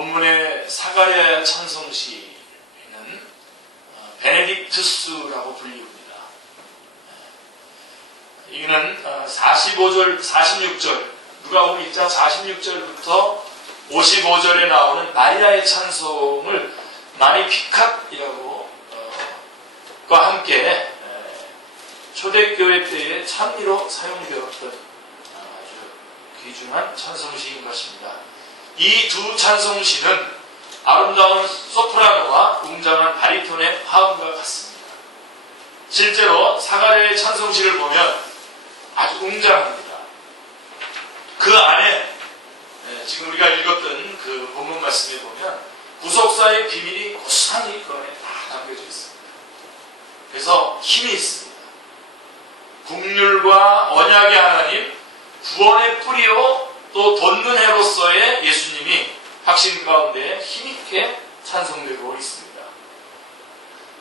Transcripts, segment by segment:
본문의 사가랴 찬송시는 베네딕투스라고 불립니다. 이는 45절, 46절, 누가복음 1장 46절부터 55절에 나오는 마리아의 찬송을 마니피캇이라고 과 함께 초대교회 때에 찬미로 사용되었던 아주 귀중한 찬송시인 것입니다. 이 두 찬송시는 아름다운 소프라노와 웅장한 바리톤의 화음과 같습니다. 실제로 사가랴의 찬송시를 보면 아주 웅장합니다. 그 안에 지금 우리가 읽었던 그 본문 말씀에 보면 구속사의 비밀이 고스란히 그 안에 다 담겨져 있습니다. 그래서 힘이 있습니다. 국률과 언약의 하나님, 구원의 뿌리요 또 돋는 해로서의 예수님이 확신 가운데 힘있게 찬송되고 있습니다.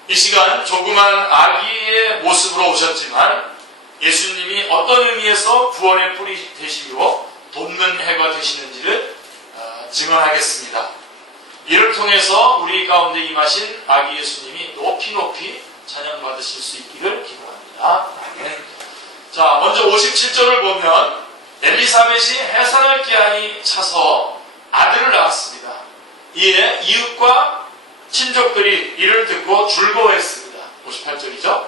이 시간 조그만 아기의 모습으로 오셨지만 예수님이 어떤 의미에서 구원의 뿌리 되시고 돋는 해가 되시는지를 증언하겠습니다. 이를 통해서 우리 가운데 임하신 아기 예수님이 높이 높이 찬양받으실 수 있기를 기도합니다. 아멘. 자, 먼저 57절을 보면 엘리사벳이 해산할 기한이 차서 아들을 낳았습니다. 이에 이웃과 친족들이 이를 듣고 즐거워했습니다. 58절이죠.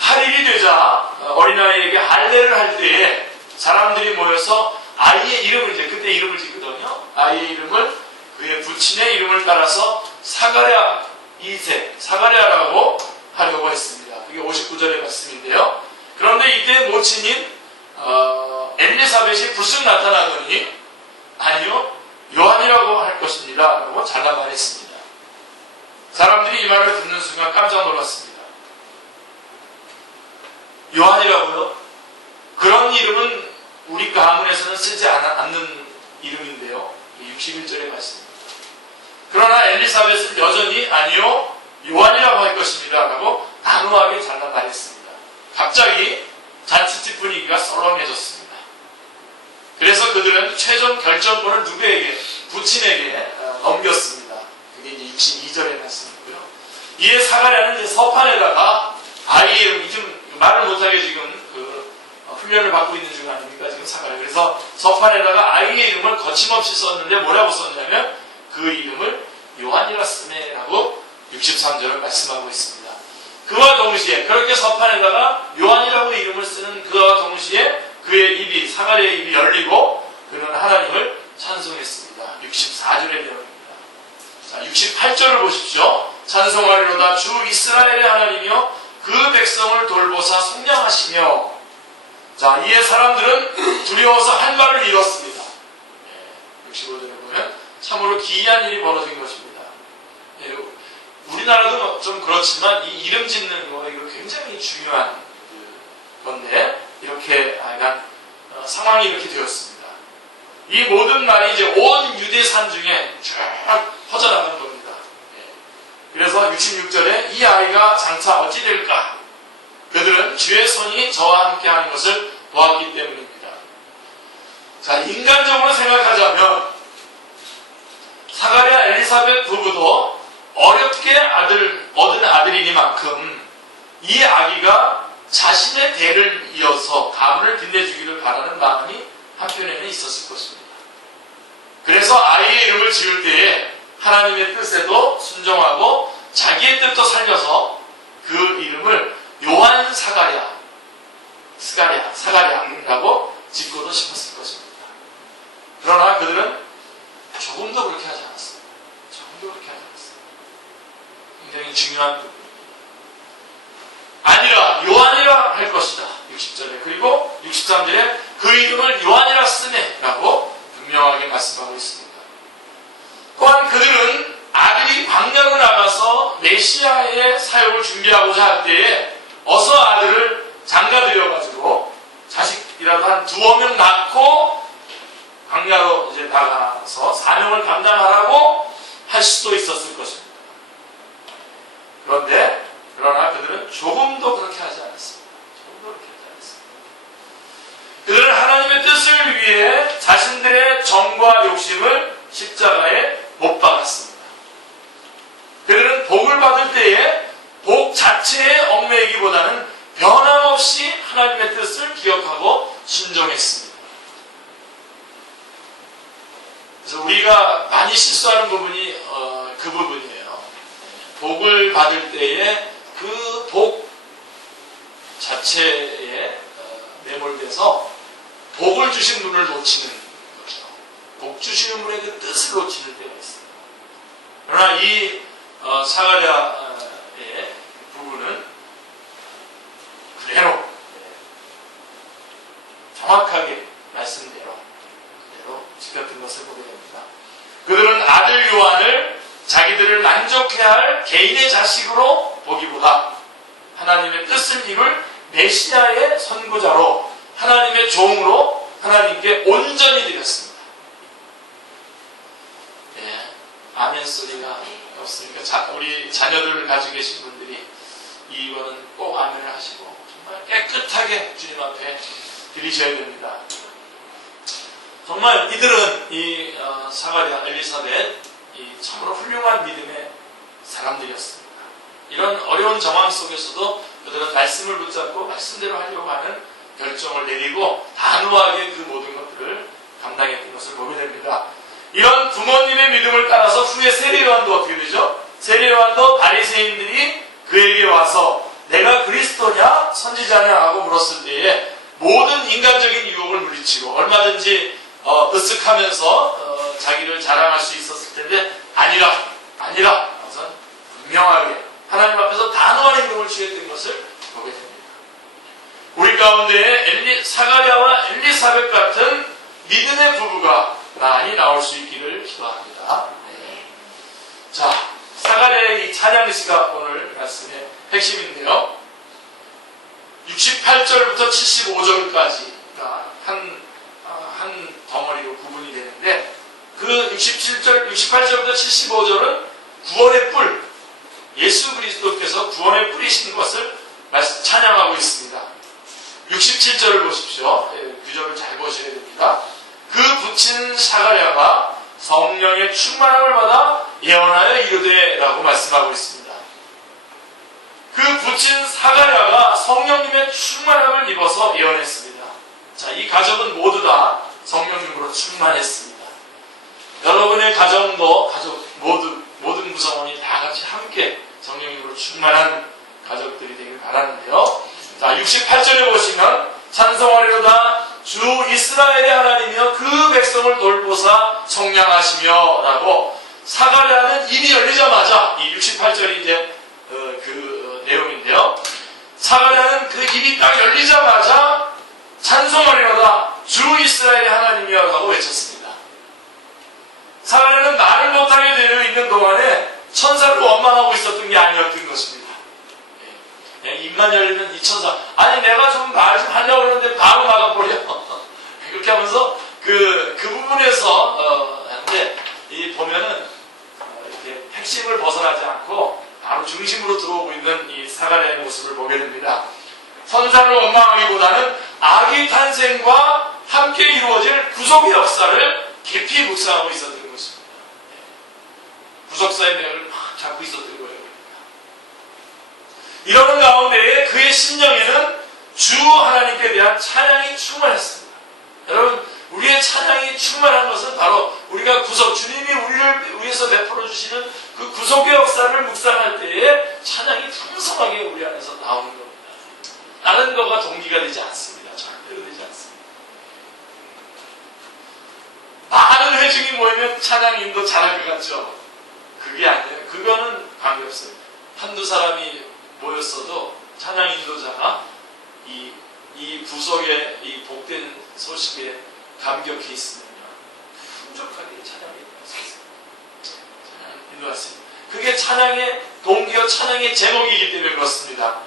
8일이 되자 어린아이에게 할례를 할 때에 사람들이 모여서 아이의 이름을 그때 이름을 짓거든요. 아이의 이름을 그의 부친의 이름을 따라서 사가랴 2세, 사가랴라고 하려고 했습니다. 그게 59절의 말씀인데요. 그런데 이때 모친인 엘리사벳이 불쑥 나타나더니 아니요, 요한이라고 할 것입니다 라고 잘라 말했습니다. 사람들이 이 말을 듣는 순간 깜짝 놀랐습니다. 요한이라고요? 그런 이름은 우리 가문에서는 쓰지 않는 이름인데요. 61절의 말씀입니다. 그러나 엘리사벳은 여전히 아니요, 요한이라고 할 것입니다 라고 단호하게 잘라 말했습니다. 갑자기 잔치집 분위기가 썰렁해졌습니다. 그래서 그들은 최종 결정권을 누구에게? 부친에게 넘겼습니다. 그게 이제 62절의 말씀이고요. 이에 사가랴는 이제 서판에다가 아이의 이름, 좀 말을 못하게 지금 훈련을 받고 있는 중 아닙니까? 지금 사가랴. 그래서 서판에다가 아이의 이름을 거침없이 썼는데 뭐라고 썼냐면 그 이름을 요한이라 쓰네라고 63절을 말씀하고 있습니다. 그와 동시에 그렇게 서판에다가 요한이라고 이름을 쓰는 그와 동시에 그의 입이, 사가랴의 입이 열리고 그는 하나님을 찬송했습니다. 64절의 내용입니다. 자, 68절을 보십시오. 찬송하리로다 주 이스라엘의 하나님이여 그 백성을 돌보사 속량하시며. 자, 이에 사람들은 두려워서 할 말을 잃었습니다. 65절에 보면 참으로 기이한 일이 벌어진 것입니다. 우리나라도 좀 그렇지만 이 이름 짓는 거 이거 굉장히 중요한 건데 이렇게 약간 상황이 이렇게 되었습니다. 이 모든 말이 이제 온 유대산 중에 쫙 퍼져나가는 겁니다. 그래서 66절에 이 아이가 장차 어찌 될까? 그들은 주의 손이 저와 함께 하는 것을 보았기 때문입니다. 자, 인간적으로 생각하자면 사가랴 엘리사벳 부부도 어렵게 얻은 아들이니만큼 이 아기가 자신의 대를 이어서 가문을 빛내주기를 바라는 마음이 한편에는 있었을 것입니다. 그래서 아이의 이름을 지을 때에 하나님의 뜻에도 순종하고 자기의 뜻도 살려서 그 이름을 요한 사가랴라고 짓고도 싶었을 것입니다. 그러나 그들은 조금도 그렇게 하지 않았습니다. 조금도 그렇게 하지 않았습니다. 굉장히 중요한 부분입니다. 아니라 요한이라 할 것이다. 60절에. 그리고 63절에 그 이름을 요한이라 쓰네 라고 분명하게 말씀하고 있습니다. 또한 그들은 아들이 광야로 나가서 메시아의 사역을 준비하고자 할 때에 어서 아들을 장가들여가지고 자식이라도 한 2명 낳고 광야로 이제 나가서 사명을 감당하라고 할 수도 있었을 것입니다. 그러나 그들은 조금도 그렇게 하지 않았습니다. 그들은 하나님의 뜻을 위해 자신들의 정과 욕심을 십자가에 못 받았습니다. 그들은 복을 받을 때에 복 자체에 얽매이기보다는 변함없이 하나님의 뜻을 기억하고 순종했습니다. 그래서 우리가 많이 실수하는 부분이 그 부분이에요. 복을 받을 때에 그 복 자체에 매몰돼서 복을 주신 분을 놓치는 거죠. 복 주시는 분의 그 뜻을 놓치는 때가 있습니다. 그러나 이 사가랴의 부분은 그대로 정확하게 말씀대로 그대로 지켰던 것을 보게 됩니다. 그들은 아들 요한을 자기들을 만족해 할 개인의 자식으로 보기보다 하나님의 뜻을 이룰 메시아의 선구자로 하나님의 종으로 하나님께 온전히 드렸습니다. 예, 아멘 소리가 없으니까 우리 자녀들을 가지고 계신 분들이 이거는 꼭 아멘을 하시고 정말 깨끗하게 주님 앞에 드리셔야 됩니다. 정말 이들은 이 사가랴, 엘리사벳 참으로 훌륭한 믿음의 사람들이었습니다. 이런 어려운 정황 속에서도 그들은 말씀을 붙잡고 말씀대로 하려고 하는 결정을 내리고 단호하게 그 모든 것들을 감당했던 것을 보게 됩니다. 이런 부모님의 믿음을 따라서 후에 세례요한도 어떻게 되죠? 세례요한도 바리새인들이 그에게 와서 내가 그리스도냐 선지자냐 하고 물었을 때에 모든 인간적인 유혹을 물리치고 얼마든지 으쓱하면서 자기를 자랑할 수 있었을 텐데 아니라 우선 분명하게 하나님 앞에서 단호한 행동을 취했던 것을 보게 됩니다. 우리 가운데에 사가랴와 엘리사벳 같은 믿음의 부부가 많이 나올 수 있기를 기도합니다. 네. 자, 사가랴의 이 찬양시가 오늘 말씀의 핵심인데요. 68절부터 75절까지가 한 덩어리로 구분이 되는데 그 68절부터 75절은 구원의 뿔, 예수 그리스도께서 구원의 뿔이신 것을 찬양하고 있습니다. 67절을 보십시오. 구절을 잘 보셔야 됩니다. 그 붙인 사가랴가 성령의 충만함을 받아 예언하여 이르되 라고 말씀하고 있습니다. 그 붙인 사가랴가 성령님의 충만함을 입어서 예언했습니다. 자, 이 가정은 모두 다 성령님으로 충만했습니다. 여러분의 가정도 모든 구성원이 다 같이 함께 성령님으로 충만한 가족들이 되길 바라는데요. 자, 68절에 보시면 찬송하리로다 주 이스라엘의 하나님이여 그 백성을 돌보사 성량하시며 라고 사가랴는 입이 열리자마자 이 68절이 이제 그 내용인데요. 사가랴는 그 입이 딱 열리자마자 찬송하리로다 주 이스라엘의 하나님이여 라고 외쳤습니다. 사가랴는 말을 못하게 되어 있는 동안에 천사를 원망하고 있었던 게 아니었던 것입니다. 입만 열리면 이 천사, 아니 내가 좀 말 좀 하려고 그러는데 바로 나가버려. 그렇게 하면서 그 부분에서 하는데 이 보면은 이렇게 핵심을 벗어나지 않고 바로 중심으로 들어오고 있는 이 사가랴의 모습을 보게 됩니다. 천사를 원망하기보다는 아기 탄생과 함께 이루어질 구속의 역사를 깊이 묵상하고 있었던 것입니다. 구속사의 맥을 막 잡고 있었던 거예요. 이러는 가운데에 그의 심령에는 주 하나님께 대한 찬양이 충만했습니다. 여러분, 우리의 찬양이 충만한 것은 바로 우리가 주님이 우리를 위해서 베풀어 주시는 그 구속의 역사를 묵상할 때에 찬양이 풍성하게 우리 안에서 나오는 겁니다. 다른 거가 동기가 되지 않습니다. 절대로 되지 않습니다. 많은 회중이 모이면 찬양인도 잘할 것 같죠? 그게 아니에요. 그거는 관계없어요. 한두 사람이 모였어도 찬양 인도자가 이 구속의 이 복된 소식에 감격해 있으면요, 풍족하게 찬양이 인도했습니다. 그게 찬양의 동기와 찬양의 제목이기 때문에 그렇습니다.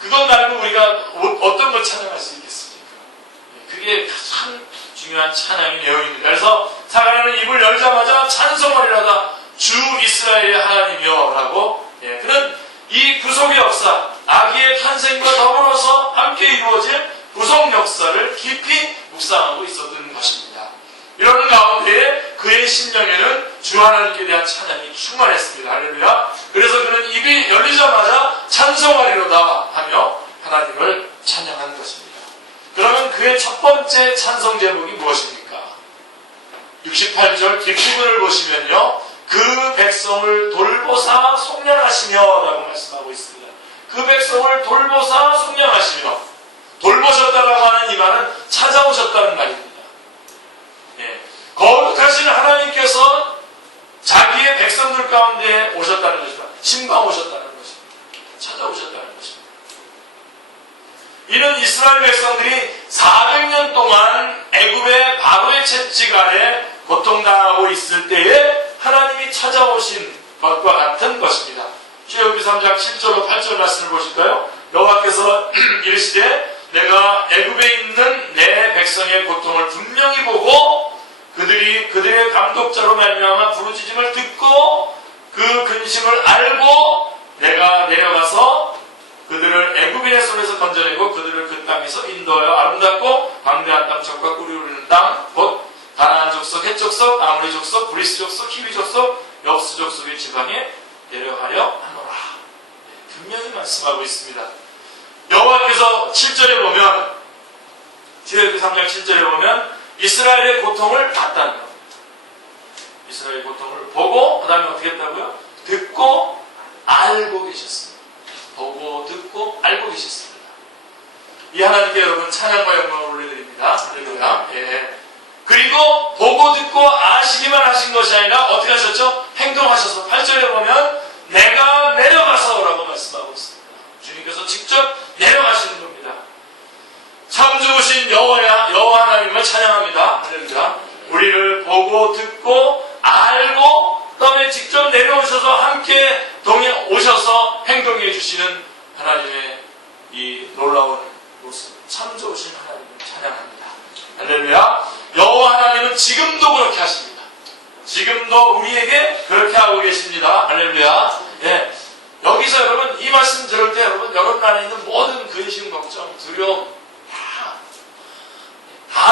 그것 말고 우리가 어떤 걸 찬양할 수 있겠습니까? 그게 가장 중요한 찬양의 내용입니다. 그래서 사가랴는 입을 열자마자 찬송하리로다 주 이스라엘의 하나님이여 라고, 그는 이 구속의 역사, 아기의 탄생과 더불어서 함께 이루어질 구속 역사를 깊이 묵상하고 있었던 것입니다. 이러는 가운데에 그의 심령에는 주 하나님께 대한 찬양이 충만했습니다. 할렐루야. 그래서 그는 입이 열리자마자 찬송하리로다 하며 하나님을 찬양한 것입니다. 그러면 그의 첫 번째 찬송 제목이 무엇입니까? 68절 뒷부분을 보시면요, 그 백성을 돌보사 속량하시며 라고 말씀하고 있습니다. 그 백성을 돌보사 속량하시며, 돌보셨다라고 하는 이 말은 찾아오셨다는 말입니다. 예. 거룩하신 하나님께서 자기의 백성들 가운데 오셨다는 것입니다. 침방 오셨다는 것입니다. 찾아오셨다는 것입니다. 이는 이스라엘 백성들이 400년 동안 애굽의 바로의 채찍 아래 고통당하고 있을 때에 하나님이 찾아오신 것과 같은 것입니다. 출애굽기 3장 7절로 8절 말씀을 보실까요? 여호와께서 이르시되 내가 애굽에 있는 내 백성의 고통을 분명히 보고 그들의 감독자로 말미암아 부르짖음을 듣고 그 근심을 알고 내가 내려가서 그들을 애굽인의 손에서 건져내고 그들을 그 땅에서 인도하여 아름답고 광대한 땅 적과 꿀이 흐르는 땅 곧 가나안 족속, 헷 족속, 아모리 족속, 브리스 족속, 히위 족속, 여부스 족속의 지방에 내려가려 하노라. 분명히 말씀하고 있습니다. 여호와께서 7절에 보면, 출애굽기 3장 7절에 보면 이스라엘의 고통을 봤다는 겁니다. 이스라엘의 고통을 보고 그 다음에 어떻게 했다고요? 듣고 알고 계셨습니다. 보고 듣고 알고 계셨습니다. 이 하나님께 여러분 찬양과 영광을 올려드립니다. 할렐루야. 예. 그리고 보고 듣고 아시기만 하신 것이 아니라 어떻게 하셨죠? 행동하셔서 8절에 보면 내가 내려가서 라고 말씀하고 있습니다. 주님께서 직접 내려가시는 겁니다. 참 좋으신 여호와 하나님을 찬양합니다. 할렐루야. 우리를 보고 듣고 알고 그다음에 직접 내려오셔서 함께 오셔서 행동해 주시는 하나님의 이 놀라운 모습, 참 좋으신 하나님을 찬양합니다. 할렐루야. 여호와 하나님은 지금도 그렇게 하십니다. 지금도 우리에게 그렇게 하고 계십니다. 할렐루야. 예. 여기서 여러분 이 말씀 들을 때 여러분 안에 있는 모든 근심, 걱정, 두려움 다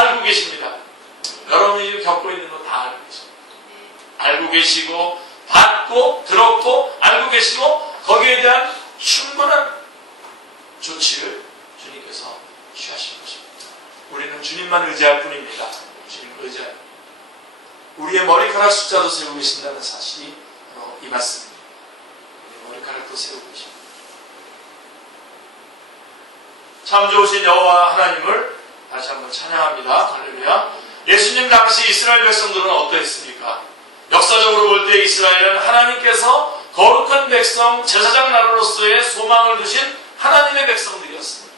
알고 계십니다. 여러분이 겪고 있는 거 다 알고 계십니다. 알고 계시고 봤고 들었고 알고 계시고 거기에 대한 충분한 조치를 주님께서 취하신 것입니다. 우리는 주님만 의지할 뿐입니다. 주님을 의지할 뿐. 우리의 머리카락 숫자도 세우고 계신다는 사실이 바로 이 말씀입니다. 우리의 머리카락도 세우고 계십니다. 참 좋으신 여호와 하나님을 다시 한번 찬양합니다. 할렐루야. 예수님 당시 이스라엘 백성들은 어떠했습니까? 역사적으로 볼 때 이스라엘은 하나님께서 거룩한 백성, 제사장 나라로서의 소망을 두신 하나님의 백성들이었습니다.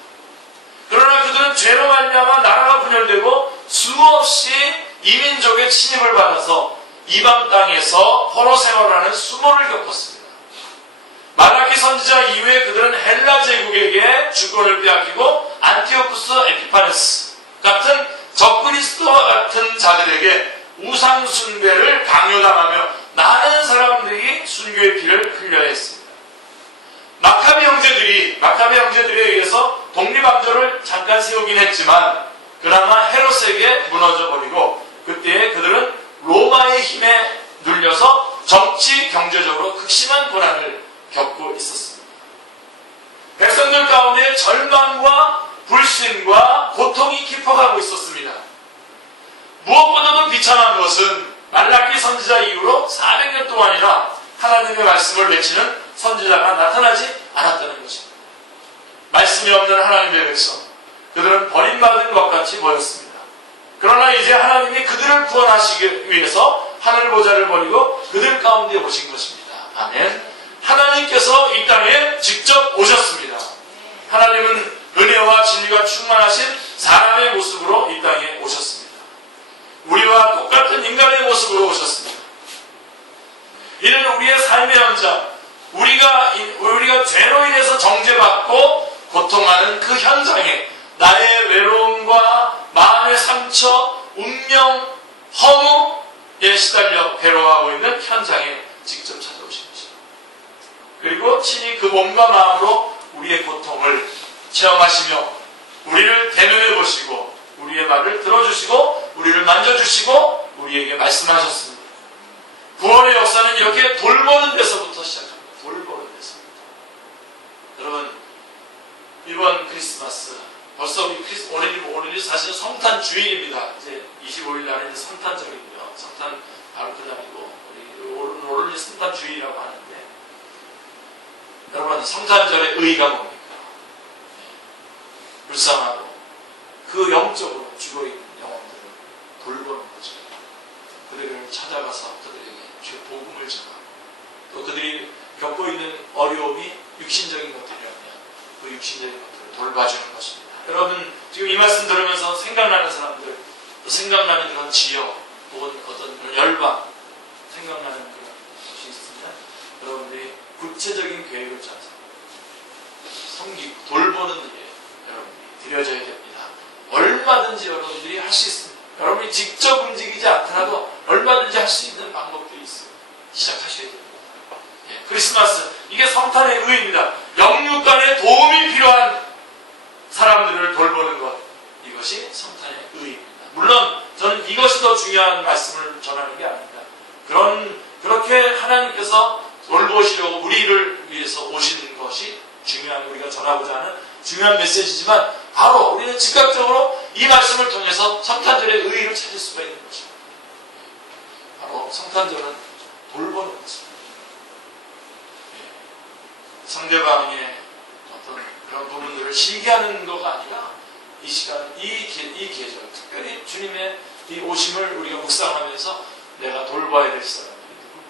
그러나 그들은 죄로 말미암아 나라가 분열되고 수없이 이민족의 침입을 받아서 이방 땅에서 포로 생활을 하는 수모를 겪었습니다. 말라기 선지자 이후에 그들은 헬라 제국에게 주권을 빼앗기고 안티오쿠스 에피파네스 같은 적그리스도와 같은 자들에게 우상 숭배를 강요당하며 많은 사람들이 순교의 피를 흘려야 했습니다. 마카비 형제들에 의해서 독립왕조를 잠깐 세우긴 했지만 그나마 헤롯에게 무너져버리고 그때 그들은 로마의 힘에 눌려서 정치, 경제적으로 극심한 고난을 겪고 있었습니다. 백성들 가운데 절망과 불신과 고통이 깊어가고 있었습니다. 무엇보다도 비참한 것은 말라기 선지자 이후로 400년 동안이나 하나님의 말씀을 외치는 선지자가 나타나지 않았다는 것입니다. 말씀이 없는 하나님의 백성, 그들은 버림받은 것 같이 보였습니다. 그러나 이제 하나님이 그들을 구원하시기 위해서 하늘보좌를 버리고 그들 가운데 오신 것입니다. 아멘. 하나님께서 이 땅에 직접 오셨습니다. 하나님은 은혜와 진리가 충만하신 사람의 모습으로 이 땅에 오셨습니다. 우리와 똑같은 인간의 모습으로 오셨습니다. 이는 우리의 삶의 현장, 우리가 죄로 인해서 정죄받고 고통하는 그 현장에 나의 외로움과 마음의 상처, 운명, 허무에 시달려 괴로워하고 있는 현장에 직접 찾아오신 것입니다. 그리고 친히 그 몸과 마음으로 우리의 고통을 체험하시며 우리를 대면해 보시고 우리의 말을 들어주시고 우리를 만져주시고 우리 우리에게 말씀하셨습니다. 구원의 역사는 이렇게 돌보는 데서부터 시작합니다. 돌보는 데서부터. 여러분, 이번 크리스마스, 벌써 우리 오늘이 사실 성탄 주일입니다. 이제 25일 날은 이제 성탄절이고요. 성탄 바로 그 날이고, 오늘이 성탄 주일이라고 하는데, 여러분, 성탄절의 의의가 뭡니까? 불쌍하고 그 영적으로 죽어있는 영혼들을 돌보는 거죠. 그들을 찾아가서 그들에게 복음을 전하고, 또 그들이 겪고 있는 어려움이 육신적인 것들이라면 그 육신적인 것들을 돌봐주는 것입니다. 여러분, 지금 이 말씀 들으면서 생각나는 사람들, 또 생각나는 그런 지역, 혹은 어떤 그런 열방, 생각나는 그런 것이 있으면 여러분들이 구체적인 계획을 짜서 섬기고 돌보는 일에 여러분들이 들여져야 됩니다. 얼마든지 여러분들이 할 수 있습니다. 여러분이 직접 움직이지 않더라도 얼마든지 할 수 있는 방법들이 있어요. 시작하셔야 됩니다. 예, 크리스마스, 이게 성탄의 의의입니다. 영육간에 도움이 필요한 사람들을 돌보는 것, 이것이 성탄의 의의입니다. 물론 저는 이것이 더 중요한 말씀을 전하는 게 아닙니다. 그렇게 하나님께서 돌보시려고 우리를 위해서 오시는 것이 중요한, 우리가 전하고자 하는 중요한 메시지지만, 바로 우리는 즉각적으로 이 말씀을 통해서 성탄절의 의의를 찾을 수가 있는 것입니다. 바로 성탄절은 돌보는 것입니다. 상대방의 어떤 그런 부분들을 시기하는 것가 아니라, 이 시간, 이 계절, 특별히 주님의 이 오심을 우리가 묵상하면서 내가 돌봐야 될 사람들이 누군가.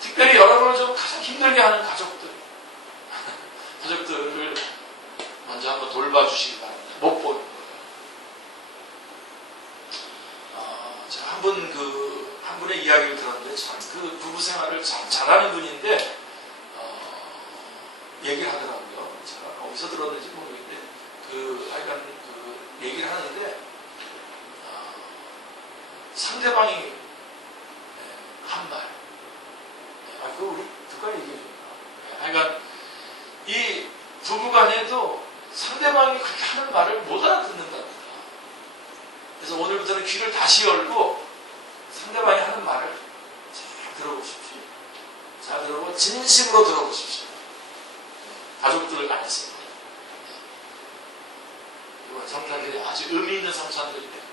특별히 여러분을 좀 가장 힘들게 하는 가족들을 먼저 한번 돌봐주시기 바랍니다. 못 보는 거예요. 제가 한 분의 이야기를 들었는데, 참 그 부부 생활을 참 잘하는 분인데, 얘기를 하더라고요. 제가 어디서 들었는지 모르겠는데, 하여간 얘기를 하는데, 상대방이 한 말, 그거 우리 누가 얘기해줍니까? 하여간 이 부부간에도 상대방이 그렇게 하는 말을 못 알아듣는답니다. 그래서 오늘부터는 귀를 다시 열고 상대방이 하는 말을 잘 들어보십시오. 잘 들어보고 진심으로 들어보십시오. 가족들 안에서. 이번 성탄절이 아주 의미 있는 성탄절이에요.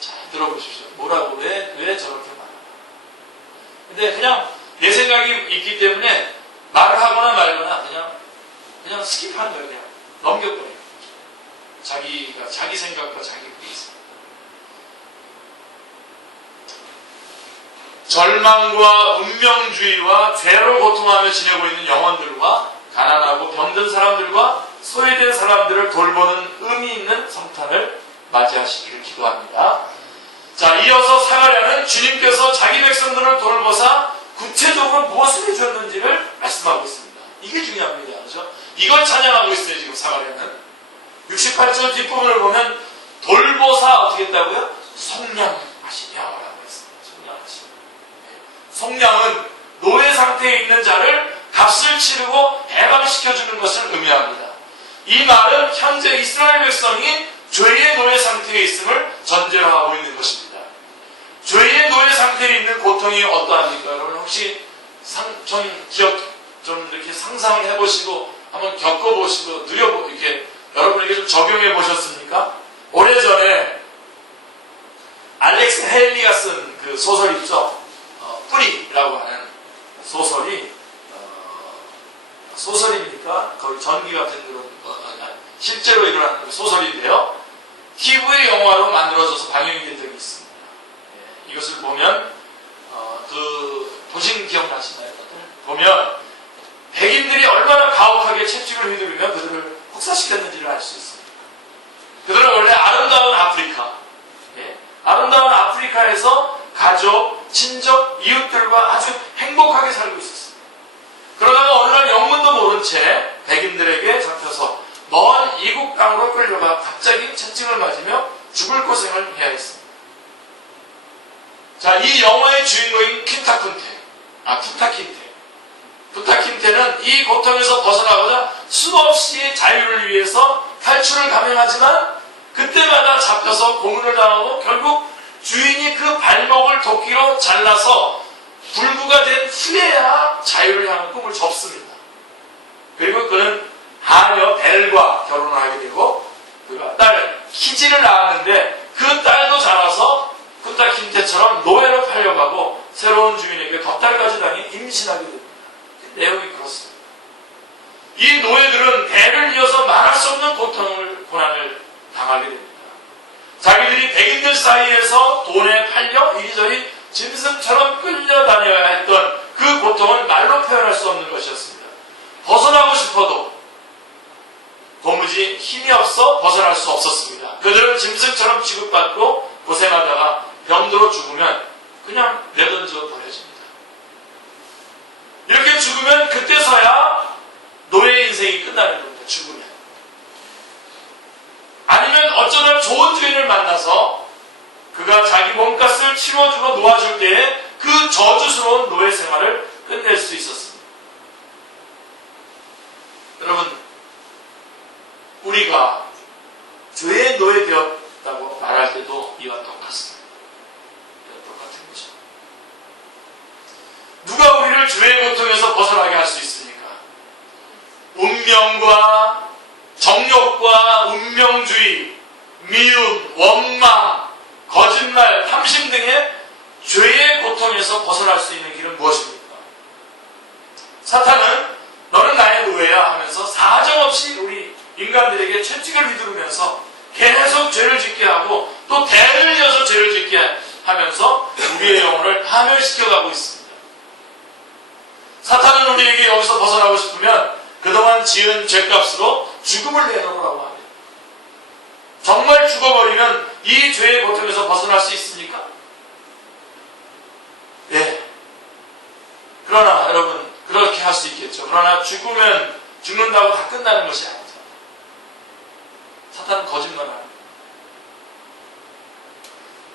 잘 들어보십시오. 뭐라고, 왜 저렇게 말하나. 근데 그냥 내 생각이 있기 때문에 말을 하거나 말거나 그냥 스킵하는 거예요. 그냥 넘겨버려요. 자기 생각과 자기 그게 있어요. 절망과 운명주의와 죄로 고통하며 지내고 있는 영혼들과 가난하고 병든 사람들과 소외된 사람들을 돌보는 의미 있는 성탄을 맞이하시기를 기도합니다. 자, 이어서 사가랴는 주님께서 자기 백성들을 돌보사 구체적으로 무엇을 해줬는지를 말씀하고 있습니다. 이게 중요합니다. 그렇죠? 이걸 찬양하고 있어요. 지금 사가랴는 68절 뒷부분을 보면 돌보사 어떻게 했다고요? 속량하시며 라고 했습니다. 속량하시며. 속량은 노예 상태에 있는 자를 값을 치르고 해방시켜주는 것을 의미합니다. 이 말은 현재 이스라엘 백성이 죄의 노예 상태에 있음을 전제로 하고 있는 것입니다. 죄의 노예 상태에 있는 고통이 어떠합니까? 여러분 혹시 좀 이렇게 상상해 보시고 한번 겪어보시고 이렇게 여러분에게 좀 적용해 보셨습니까? 오래전에 알렉스 헬리가 쓴 그 소설 있죠? 뿌리라고 하는 소설입니까? 거의 전기 같은 그런 실제로 일어나는 소설인데요. TV의 영화로 만들어져서 방영이 된 적이 있습니다. 이것을 보면 보신 기억나시나요? 보면 백인들이 얼마나 가혹하게 채찍을 휘두르며 그들을 혹사시켰는지를 알 수 있습니다. 그들은 원래 아름다운 아프리카에서 가족, 친족, 이웃들과 아주 행복하게 살고 있었습니다. 그러다가 어느 날 영문도 모른 채 백인들에게 잡혀서 먼 이국 땅으로 끌려가 갑자기 채찍을 맞으며 죽을 고생을 해야 했습니다. 자, 이 영화의 주인공인 푸타킨테는 이 고통에서 벗어나고자 수없이 자유를 위해서 탈출을 감행하지만 그때마다 잡혀서 고문을 당하고 결국 주인이 그 발목을 도끼로 잘라서 불구가 된 후에야 자유를 향한 꿈을 접습니다. 그리고 그는 하녀 벨과 결혼을 하게 되고 그가 딸 키지를 낳았는데 그 딸도 자라서 그 딸 김태처럼 노예로 팔려가고 새로운 주인에게 덧달까지 당해 임신하게 됩니다. 내용이 그렇습니다. 이 노예들은 대를 이어서 말할 수 없는 고난을 당하게 됩니다. 자기들이 백인들 사이에서 돈에 팔려 이리저리 짐승처럼 끌려다녀야 했던 그 고통은 말로 표현할 수 없는 것이었습니다. 벗어나고 싶어도 도무지 힘이 없어 벗어날 수 없었습니다. 그들은 짐승처럼 취급받고 고생하다가 병들어 죽으면 그냥 내던져 버려집니다. 이렇게 죽으면 그때서야 노예 인생이 끝나는 겁니다. 죽으면. 아니면 어쩌다 좋은 주인을 만나서 그가 자기 몸값을 치워주고 놓아줄 때에 그 저주스러운 노예 생활을 끝낼 수 있었습니다. 여러분, 우리가 죄의 노예 되었다고 말할 때도 이와 똑같습니다. 똑같은 거죠. 누가 우리를 죄의 고통에서 벗어나게 할 수 있습니까? 운명과 정욕과 운명주의, 미움, 원망, 거짓말, 탐심 등의 죄의 고통에서 벗어날 수 있는 길은 무엇입니까? 사탄은 너는 나의 노예야 하면서 사정없이 우리 인간들에게 채찍을 휘두르면서 계속 죄를 짓게 하고 또 대를 이어서 죄를 짓게 하면서 우리의 영혼을 파멸시켜가고 있습니다. 사탄은 우리에게 여기서 벗어나고 싶으면 그동안 지은 죄값으로 죽음을 내놓으라고 합니다. 정말 죽어버리면 이 죄의 고통에서 벗어날 수 있습니까? 네. 그러나 여러분 그렇게 할 수 있겠죠. 그러나 죽는다고 다 끝나는 것이 아니죠. 사탄은 거짓말합니다.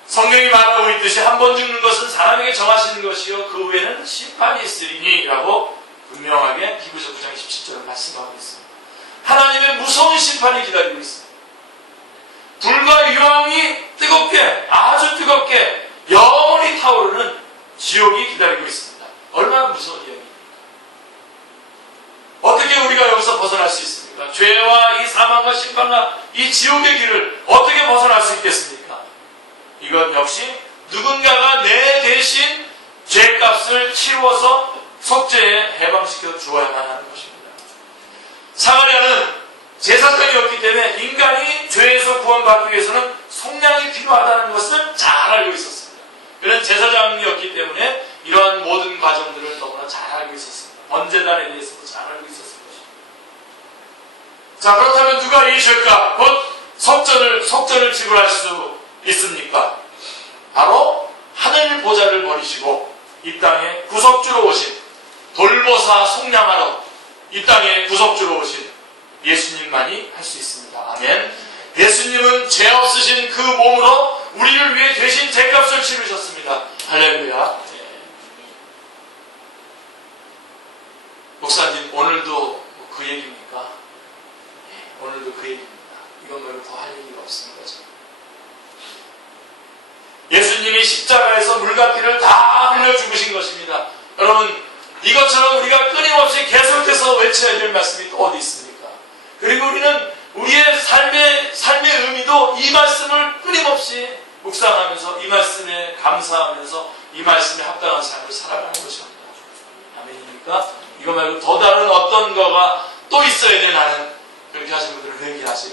성경이 말하고 있듯이 한 번 죽는 것은 사람에게 정하시는 것이요 그 후에는 심판이 있으리니 라고 분명하게 히브리서 9장 27절을 말씀하고 있습니다. 하나님의 무서운 심판이 기다리고 있습니다. 불과 유황이 뜨겁게 아주 뜨겁게 영원히 타오르는 지옥이 기다리고 있습니다. 얼마나 무서운 이야기입니까? 어떻게 우리가 여기서 벗어날 수 있습니까? 죄와 이 사망과 심판과 이 지옥의 길을 어떻게 벗어날 수 있겠습니까? 이건 역시 누군가가 내 대신 죄값을 치루어서 속죄에 해방시켜 주어야만 하는 것입니다. 사마리아는 제사장이었기 때문에 인간이 죄에서 구원받기 위해서는 속량이 필요하다는 것을 잘 알고 있었습니다. 그는 제사장이었기 때문에 이러한 모든 과정들을 너무나 잘 알고 있었습니다. 번제단에 대해서도 잘 알고 있었을 것입니다. 자, 그렇다면 누가 이 죄값, 곧 속전을 지불할 수 있습니까? 바로 하늘 보좌를 버리시고 이 땅에 구속주로 오신 돌보사 속량하러 이 땅에 구속주로 오신 예수님만이 할 수 있습니다. 아멘. 예수님은 죄 없으신 그 몸으로 우리를 위해 대신 죄값을 치르셨습니다. 할렐루야. 목사님, 오늘도 그 얘기입니까? 오늘도 그 얘기입니다. 이건 말고 더 할 얘기가 없습니다. 예수님이 십자가에서 물과 피를 다 흘려 죽으신 것입니다. 여러분, 이것처럼 우리가 끊임없이 계속해서 외쳐야 될 말씀이 또 어디 있습니까? 그리고 우리는 우리의 삶의 의미도 이 말씀을 끊임없이 묵상하면서 이 말씀에 감사하면서 이 말씀에 합당한 삶을 살아가는 것입니다. 아멘입니까? 이거 말고 더 다른 어떤 거가 또 있어야 돼 나는. 그렇게 하신 분들은 회개하세요.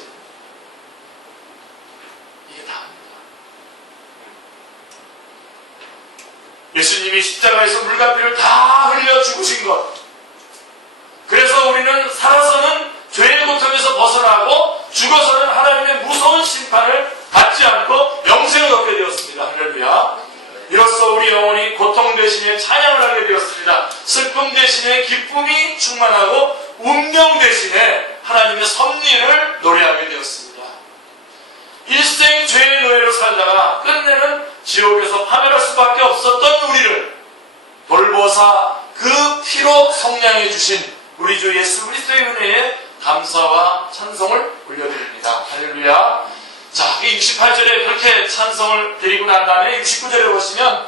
이게 다입니다. 예수님이 십자가에서 물과 피를 다 흘려 죽으신 것. 그래서 우리는 살아서는 죄의 고통에서 벗어나고 죽어서는 하나님의 무서운 심판을 받지 않고 영생을 얻게 되었습니다. 할렐루야. 이로써 우리 영혼이 고통 대신에 찬양을 하게 되었습니다. 슬픔 대신에 기쁨이 충만하고 운명 대신에 하나님의 섭리를 노래하게 되었습니다. 일생 죄의 노예로 살다가 끝내는 지옥에서 파멸할 수밖에 없었던 우리를 돌보사 그 피로 성량해 주신 우리 주 예수 그리스도의 은혜에 감사와 찬송을 올려드립니다. 할렐루야. 자, 68절에 그렇게 찬송을 드리고 난 다음에 69절에 보시면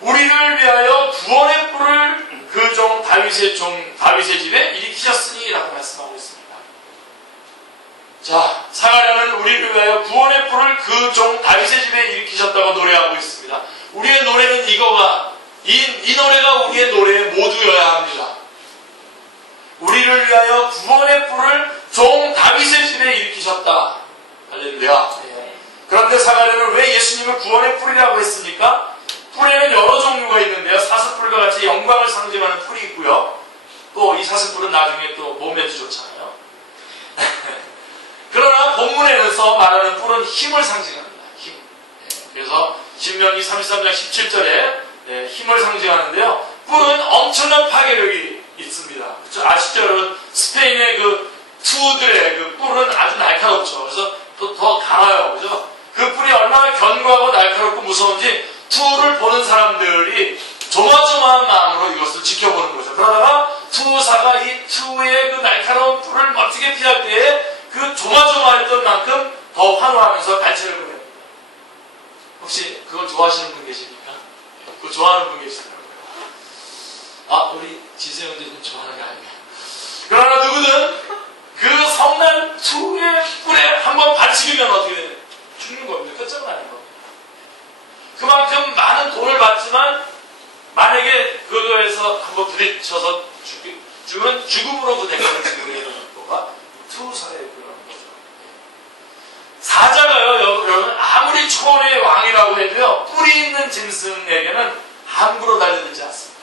우리를 위하여 구원의 뿔을 그 종 다윗의 집에 일으키셨으니 라고 말씀하고 있습니다. 자, 사가랴는 우리를 위하여 구원의 뿔을 그 종 다윗의 집에 일으키셨다고 노래하고 있습니다. 우리의 노래는 이거가 이 노래가 우리의 노래의 모두여야 합니다. 우리를 위하여 구원의 뿔을 종 다윗의 집에 일으키셨다. 할렐루야. 그런데 사가랴는 왜 예수님을 구원의 뿔이라고 했습니까? 뿔에는 여러 종류가 있는데요. 사슴뿔과 같이 영광을 상징하는 뿔이 있고요. 또 이 사슴뿔은 나중에 또 몸에도 좋잖아요. 그러나 본문에서 말하는 뿔은 힘을 상징합니다. 힘. 그래서 신명기 33장 17절에 힘을 상징하는데요. 뿔은 엄청난 파괴력이 있습니다. 아시죠? 여러분, 스페인의 그 투들의 그 뿔은 아주 날카롭죠. 그래서 또 더 강해요. 그죠? 그 뿔이 얼마나 견고하고 날카롭고 무서운지 투를 보는 사람들이 조마조마한 마음으로 이것을 지켜보는 거죠. 그러다가 투사가 이 투의 그 날카로운 뿔을 멋지게 피할 때에 그 조마조마했던 만큼 더 환호하면서 단체를 보냅니다. 혹시 그걸 좋아하시는 분 계십니까? 그거 좋아하는 분 계시더라고요. 아, 우리 지세 형제는 좋아하는 게 아니에요. 그러나 누구든 그 성난 투의 뿔에 한번 받치면 어떻게 돼요? 죽는 겁니다. 끝장은 아닌 겁니다. 그만큼 많은 돈을 받지만 만약에 그거에서 한번 부딪혀서 죽으면 죽음으로 그 대가를 지불해야 거가 투사의 그런 거죠. 사자가요, 여러분, 아무리 초원의 왕이라고 해도요, 뿔이 있는 짐승에게는 함부로 달려들지 않습니다.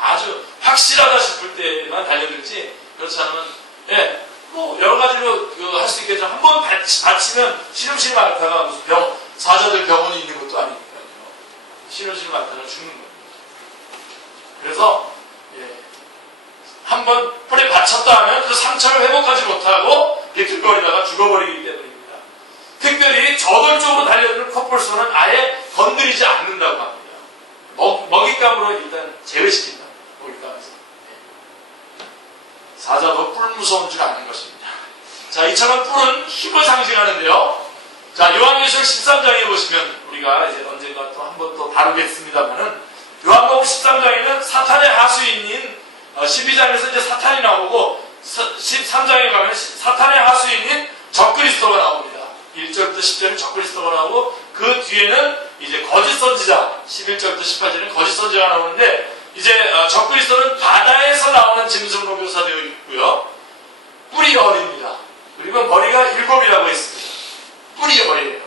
아주 확실하다 싶을 때만 달려들지, 그렇지 않으면, 뭐, 여러 가지로 할 수 있겠죠. 한번 다치면 시름시름 앓다가 무슨 사자들 병원이 있는 것도 아니니까요. 시름시름 앓다가 죽는 거예요. 그래서, 한번 뿔에 받쳤다 하면 그 상처를 회복하지 못하고 비틀거리다가 죽어버리기 때문입니다. 특별히 저돌적으로 달려드는 코뿔소는 아예 건드리지 않는다고 합니다. 먹잇감으로 일단 제외시킨다. 먹잇감에서. 사자도 뿔 무서운 줄 아는 것입니다. 자, 이처럼 뿔은 힘을 상징하는데요. 자, 요한계시록 13장에 보시면 우리가 이제 언젠가 또 한 번 또 다루겠습니다만은 요한복음 13장에는 사탄의 하수인인 12장에서 이제 사탄이 나오고 13장에 가면 사탄의 하수인인 적그리스도가 나옵니다. 1절부터 10절은 적그리스도가 나오고 그 뒤에는 이제 거짓 선지자 11절부터 18절은 거짓 선지자가 나오는데 이제 적그리스도는 바다에서 나오는 짐승으로 묘사되어 있고요. 뿔이 어립니다. 그리고 머리가 7이라고 했습니다. 뿔이 어려요.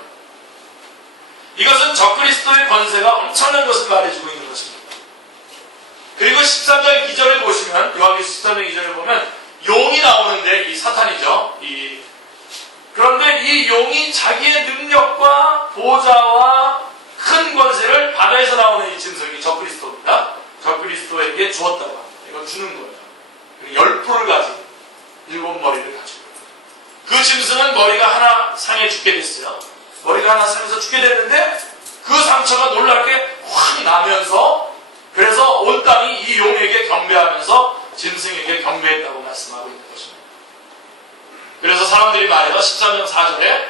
이것은 적그리스도의 권세가 엄청난 것을 말해주고 있는 것입니다. 그리고 13장 2절을 보시면 요한계시록 13장 2절을 보면 용이 나오는데 이 사탄이죠. 그런데 이 용이 자기의 능력과 보좌와 큰 권세를 바다에서 나오는 이 짐승이 적그리스도입니다. 적그리스도에게 주었다고 합니다. 이거 주는 거예요. 그리고 10뿔을 가진 7머리를 가지고 그 짐승은 머리가 하나 상해 죽게 됐어요. 머리가 하나 상해서 죽게 됐는데 그 상처가 놀랍게 확 나면서 그래서 온 땅이 이 용에게 경배하면서 짐승에게 경배했다고 말씀하고 있는 것입니다. 그래서 사람들이 말해요. 13장 4절에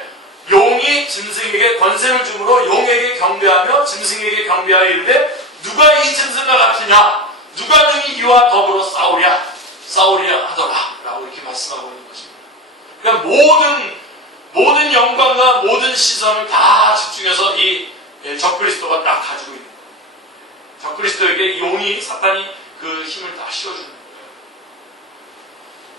용이 짐승에게 권세를 주므로 용에게 경배하며 짐승에게 경배하여 이르되 누가 이 짐승과 같으냐? 누가 능히 이와 더불어 싸우랴 하더라 라고 이렇게 말씀하고 있는 것입니다. 그러니까 모든 영광과 모든 시선을 다 집중해서 이 적그리스도가 딱 가지고 있는 거예요. 적그리스도에게 용이 사탄이 그 힘을 다 씌워주는 거예요.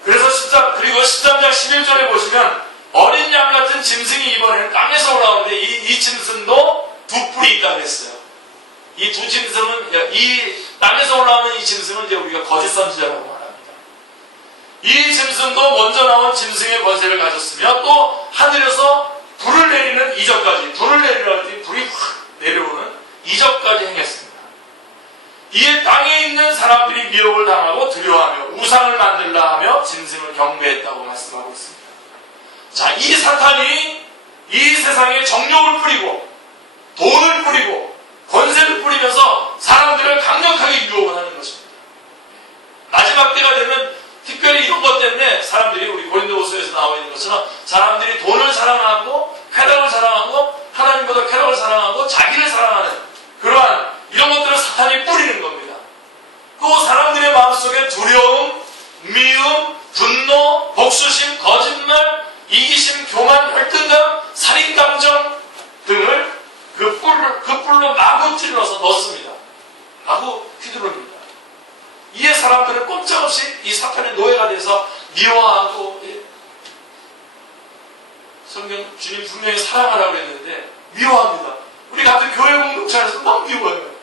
그래서 그리고 13장 11절에 보시면 어린 양 같은 짐승이 이번에는 땅에서 올라오는데 이 짐승도 두 뿔이 있다고 했어요. 이 두 짐승은 이 땅에서 올라오는 이 짐승은 이제 우리가 거짓 선지자라고 말합니다. 이 짐승도 먼저 나온 짐승의 권세를 가졌으며 또 하늘에서 불을 내리는 이적까지 불을 내리라 할 때 불이 확 내려오는 이적까지 행했습니다. 이에 땅에 있는 사람들이 미혹을 당하고 두려워하며 우상을 만들라 하며 짐승을 경배했다고 말씀하고 있습니다. 자, 이 사탄이 이 세상에 정욕을 뿌리고 돈을 뿌리고 권세를 뿌리면서 사람들을 강력하게 유혹을 하는 것입니다. 마지막 때가 되면 특별히 이런 것 때문에 사람들이 우리 고린도후서에서 나와 있는 것처럼 사람들이 돈을 사랑하고 교만, 혈등감, 살인감정 등을 그 뿔로 마구 찔러서 넣습니다. 마구 휘두릅니다. 이에 사람들은 꼼짝없이 이 사탄의 노예가 돼서 미워하고, 성경 주님 분명히 사랑하라고 했는데 미워합니다. 우리 같은 교회 공동체에서 너무 미워해요.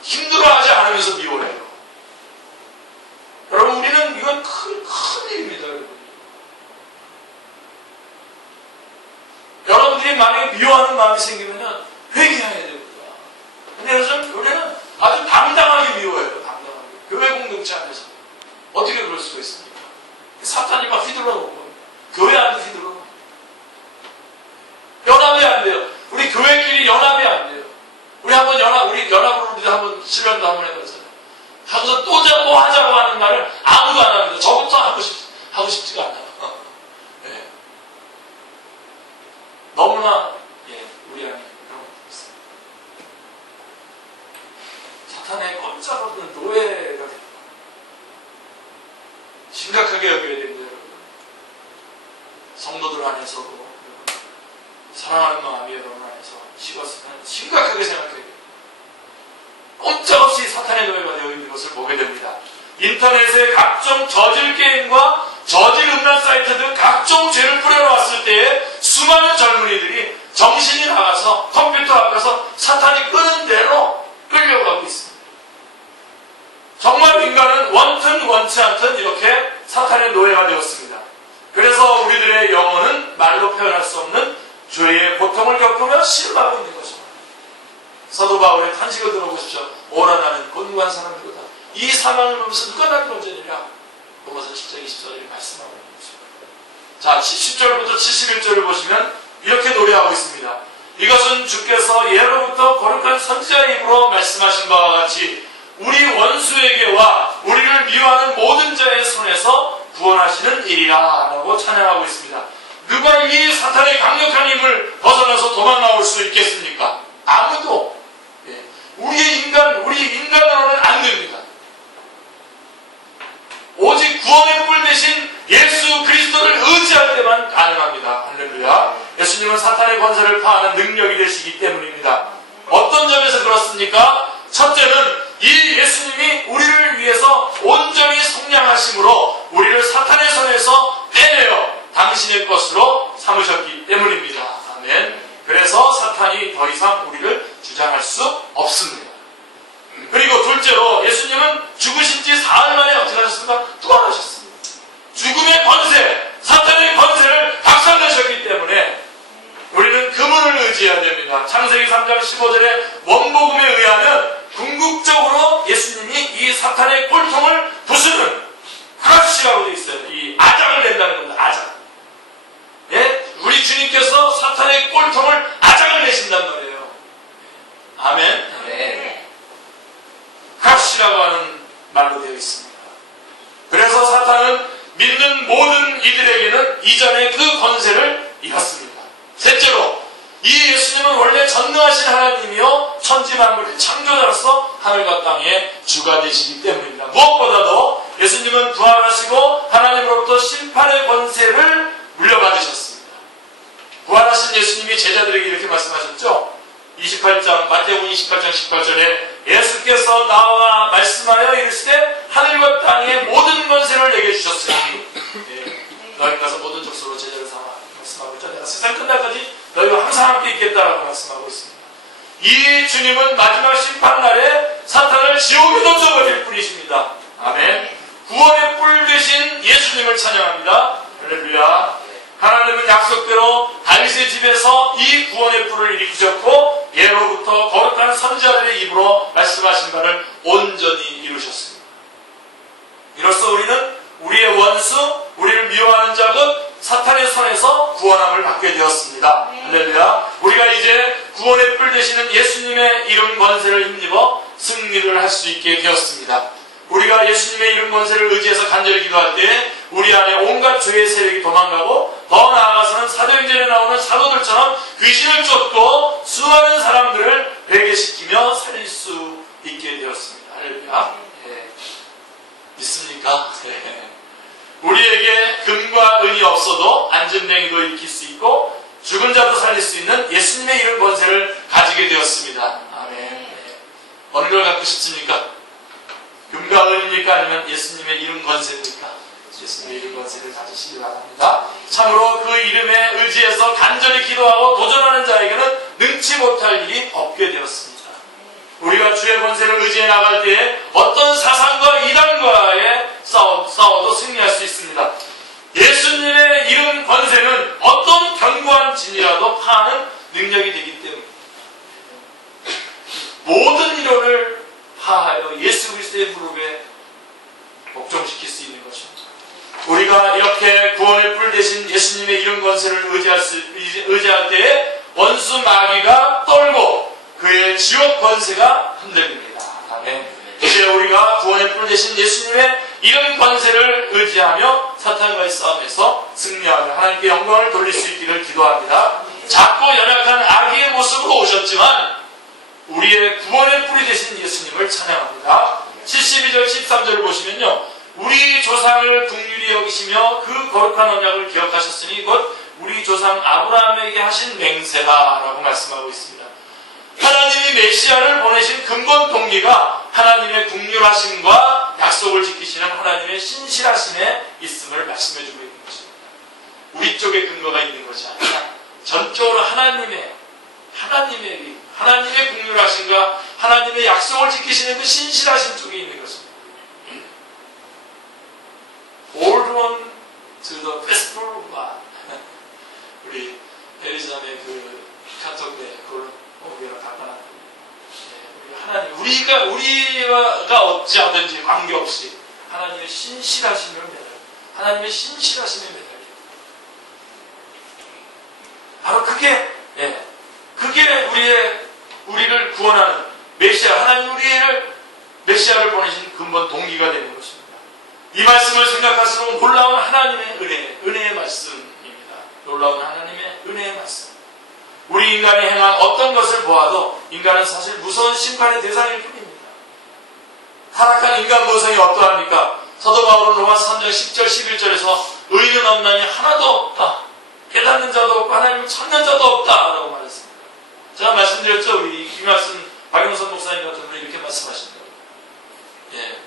힘들어하지 않으면서 미워해요. 여러분, 우리는 이건 큰 일입니다. 여러분들이 만약에 미워하는 마음이 생기면 회개해야 됩니다. 근데 우리는 아주 당당하게 미워해요. 당당하게. 교회 공동체 안에서. 어떻게 그럴 수가 있습니까? 사탄이 막 휘둘러 놓고 교회 안도 휘둘러 놓고 연합이 안 돼요. 우리 교회끼리 연합이 안 돼요. 우리 연합으로 우리 한번 실현도 한번 해봤잖아요. 하고서 또 뭐 하자고 하는 말을 아무도 안 합니다. 저부터 하고 싶지가 않아요. 네. 너무나 우리 안에 그런 것도 있습니다. 사탄의 꼼짝없는 노예가 됩니다. 심각하게 여겨야 됩니다, 여러분. 성도들 안에서도 사랑하는 마음이 여러분 안에서 식었으면 심각하게 생각해야 돼요. 꼼짝없이 사탄의 노예가 되어 있는 것을 보게 됩니다. 인터넷에 각종 저질 게임과 저질 음란 사이트 등 각종 죄를 뿌려놓았을 때에 수많은 젊은이들이 정신이 나가서 컴퓨터 앞에서 사탄이 끄는 대로 끌려가고 있습니다. 정말 인간은 원튼 원치 않든 이렇게 사탄의 노예가 되었습니다. 그래서 우리들의 영혼은 말로 표현할 수 없는 죄의 고통을 겪으며 실망하고 있는 것입니다. 사도 바울의 탄식을 들어보십시오. 오라 나는 곤고한 사람이로다. 이 사망을 보면서 누가 나를 건져내랴. 로마서 10장 20절에 말씀하고 있는 것입니다. 자, 70절부터 71절을 보시면 이렇게 노래하고 있습니다. 이것은 주께서 예로부터 거룩한 선지자의 입으로 말씀하신 바와 같이 우리 원수에게와 우리를 미워하는 모든 자의 손에서 구원하시는 일이라 라고 찬양하고 있습니다. 누가 이 사탄의 강력한 힘을 벗어나서 도망나올 수 있겠습니까? 아무도. 우리 인간으로는 안 됩니다. 오직 구원의 뿔 대신 예수 그리스도를 의지할 때만 가능합니다. 할렐루야. 예수님은 사탄의 권세를 파하는 능력이 되시기 때문입니다. 어떤 점에서 그렇습니까? 첫째는 이 예수님이 우리를 위해서 온전히 속량하심으로 우리를 사탄의 손에서 빼내어 당신의 것으로 삼으셨기 때문입니다. 아멘. 그래서 사탄이 더 이상 우리를 주장할 수 없습니다. 그리고 둘째로 예수님은 죽으신 지 사흘 만에 어떻게 하셨습니까? 부활하셨습니다. 죽음의 권세, 사탄의 권세를 박살내셨기 때문에 우리는 그분을 의지해야 됩니다. 창세기 3장 15절에 원복음에 의하면 궁극적으로 예수님이 이 사탄의 꼴통을 부수는 크러쉬라고 되어 있어요. 이 아작을 낸다는 겁니다. 아작. 우리 주님께서 사탄의 꼴통을 아작을 내신단 말이에요. 아멘. 네. 크러쉬라고 하는 말로 되어 있습니다. 그래서 사탄은 믿는 모든 이들에게는 이전에 그 권세를 잃었습니다. 셋째로 이 예수님은 원래 전능하신 하나님이요 천지만물의 창조자로서 하늘과 땅의 주가 되시기 때문입니다. 무엇보다도 예수님은 부활하시고 하나님으로부터 심판의 권세를 물려받으셨습니다. 부활하신 예수님이 제자들에게 이렇게 말씀하셨죠. 28장 마태복음 28장 18절에 예수께서 나와 말씀하여 이르시되 하늘과 땅의 모든 권세를 내게 주셨으니 너희 가서 모든 족속으로 제자를 삼아 말씀하고 있죠. 내가 세상 끝날까지 너희와 항상 함께 있겠다라고 말씀하고 있습니다. 이 주님은 마지막 심판날에 사탄을 지옥에 던져버릴 분이십니다. 아멘. 구원의 뿔 되신 예수님을 찬양합니다. 할렐루야. 하나님은 약속대로 다윗의 집에서 이 구원의 뿔을 일으키셨고 예로부터 거룩한 선지자들의 입으로 말씀하신 바를 온전히 이루셨습니다. 이로써 우리는 우리의 원수, 우리를 미워하는 자는 사탄의 손에서 구원함을 받게 되었습니다. 할렐루야. 우리가 이제 구원의 뿔 되시는 예수님의 이름 권세를 힘입어 승리를 할 수 있게 되었습니다. 우리가 예수님의 이름 권세를 의지해서 간절히 기도할 때 우리 안에 온갖 죄의 세력이 도망가고 더 나아가서는 사도행전에 나오는 사도들처럼 귀신을 쫓고 수많은 사람들을 회개시키며 살릴 수 있게 되었습니다. 할렐루야. 네. 믿습니까? 네. 우리에게 금과 은이 없어도 안전뱅이도 일으킬 수 있고 죽은 자도 살릴 수 있는 예수님의 이름 권세를 가지게 되었습니다. 아멘. 어느 걸 갖고 싶습니까? 금과 은입니까? 아니면 예수님의 이름 권세입니까? 예수님의 이름 권세를 가지시기 바랍니다. 참으로 그 이름에 의지해서 간절히 기도하고 도전하는 자에게는 능치 못할 일이 없게 되었습니다. 우리가 주의 권세를 의지해 나갈 때에 어떤 사상과 이단과의 싸워도 승리할 수 있습니다. 예수님의 이름 권세는 어떤 견고한 진이라도 파는 능력이 되기 때문입니다. 모든 이론을 파하여 예수 그리스도의 무릎에 복종시킬 수 있는 것입니다. 우리가 이렇게 구원의 뿔 대신 예수님의 이름 권세를 의지할 때에 원수 마귀가 떨고 그의 지옥 권세가 흔들립니다. 아멘. 이제 우리가 구원의 뿔 대신 예수님의 이름 권세를 의지하며 사탄과의 싸움에서 승리하며 하나님께 영광을 돌릴 수 있기를 기도합니다. 작고 연약한 아기의 모습으로 오셨지만 우리의 구원의 뿔이 되신 예수님을 찬양합니다. 72절 13절을 보시면요, 우리 조상을 긍휼히 여기시며 그 거룩한 언약을 기억하셨으니 곧 우리 조상 아브라함에게 하신 맹세다라고 말씀하고 있습니다. 하나님이 메시아를 보내신 근본 동기가 하나님의 긍휼하심과 약속을 지키시는 하나님의 신실하심에 있음을 말씀해주고 있는 것입니다. 우리 쪽에 근거가 있는 것이 아니라 전적으로 하나님의 긍휼하심과 하나님의 약속을 지키시는 그 신실하심 쪽에 있는 것입니다. Hold on to the faithful God. 우리 에리자의 그 카톡에 그걸 우리가 답변합니다. 하나님, 우리가 어찌하든지 관계없이 하나님의 신실하심을 매달려. 하나님의 신실하심에 매달려. 바로 그게 우리를 구원하는 메시아, 하나님 우리를 메시아를 보내신 근본 동기가 되는 것입니다. 이 말씀을 생각할수록 놀라운 하나님의 은혜의 말씀입니다. 놀라운 하나님의 은혜의 말씀. 우리 인간이 행한 어떤 것을 보아도 인간은 사실 무서운 심판의 대상일 뿐입니다. 타락한 인간 모성이 어떠합니까? 사도 바울은 로마서 3장 10절 11절에서 의인은 없나니 하나도 없다. 깨닫는 자도 없고 하나님을 찾는 자도 없다 라고 말했습니다. 제가 말씀드렸죠. 이 말씀 박영선 목사님 같은 분이 이렇게 말씀하신다고.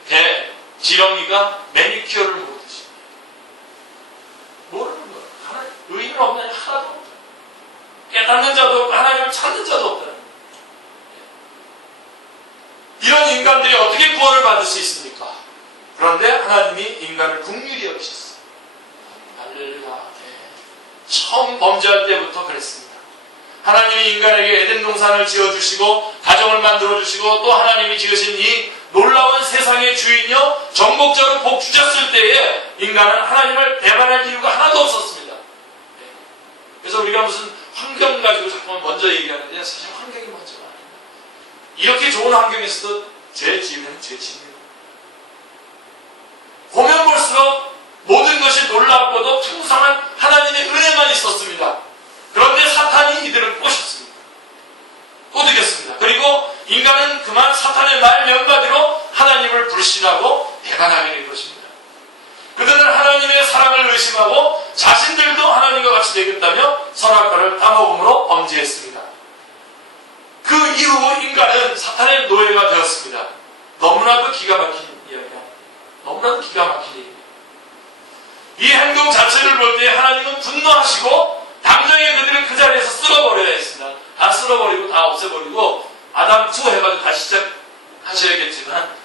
배 지렁이가 매니큐어를 모르듯이 모르는 거예요. 의인은 없나니 하나도 없다. 깨닫는 자도 없고 하나님을 찾는 자도 없다. 이런 인간들이 어떻게 구원을 받을 수 있습니까? 그런데 하나님이 인간을 긍휼히 여기셨어요. 할렐루야. 처음 범죄할 때부터 그랬습니다. 하나님이 인간에게 에덴 동산을 지어주시고 가정을 만들어주시고 또 하나님이 지으신 이 놀라운 세상의 주인이요 정복자로 복 주셨을 때에 인간은 하나님을 배반할 이유가 하나도 없었습니다. 그래서 우리가 무슨 환경 가지고 자꾸만 먼저 얘기하는데 사실 환경이 먼저가 아닙니다. 이렇게 좋은 환경에서도 죄 지으면 죄 짓는 거예요. 보면 볼수록 모든 것이 놀랍고도 풍성한 하나님의 은혜만 있었습니다. 그런데 사탄이 이들을 꼬셨습니다. 꼬드겼습니다. 그리고 인간은 그만 사탄의 말 몇 마디로 하나님을 불신하고 배반하게 된 것입니다. 그들은 하나님의 사랑을 의심하고 자신들도 하나님과 같이 되겠다며 선악과를 따먹음으로 범죄했습니다. 그 이후 인간은 사탄의 노예가 되었습니다. 너무나도 기가 막힌 이야기야. 너무나도 기가 막힌 얘기입니다. 이 행동 자체를 볼 때 하나님은 분노하시고 당장에 그들을 그 자리에서 쓸어버려야 했습니다. 다 쓸어버리고 다 없애버리고 아담 2 해가지고 다시 시작하셔야겠지만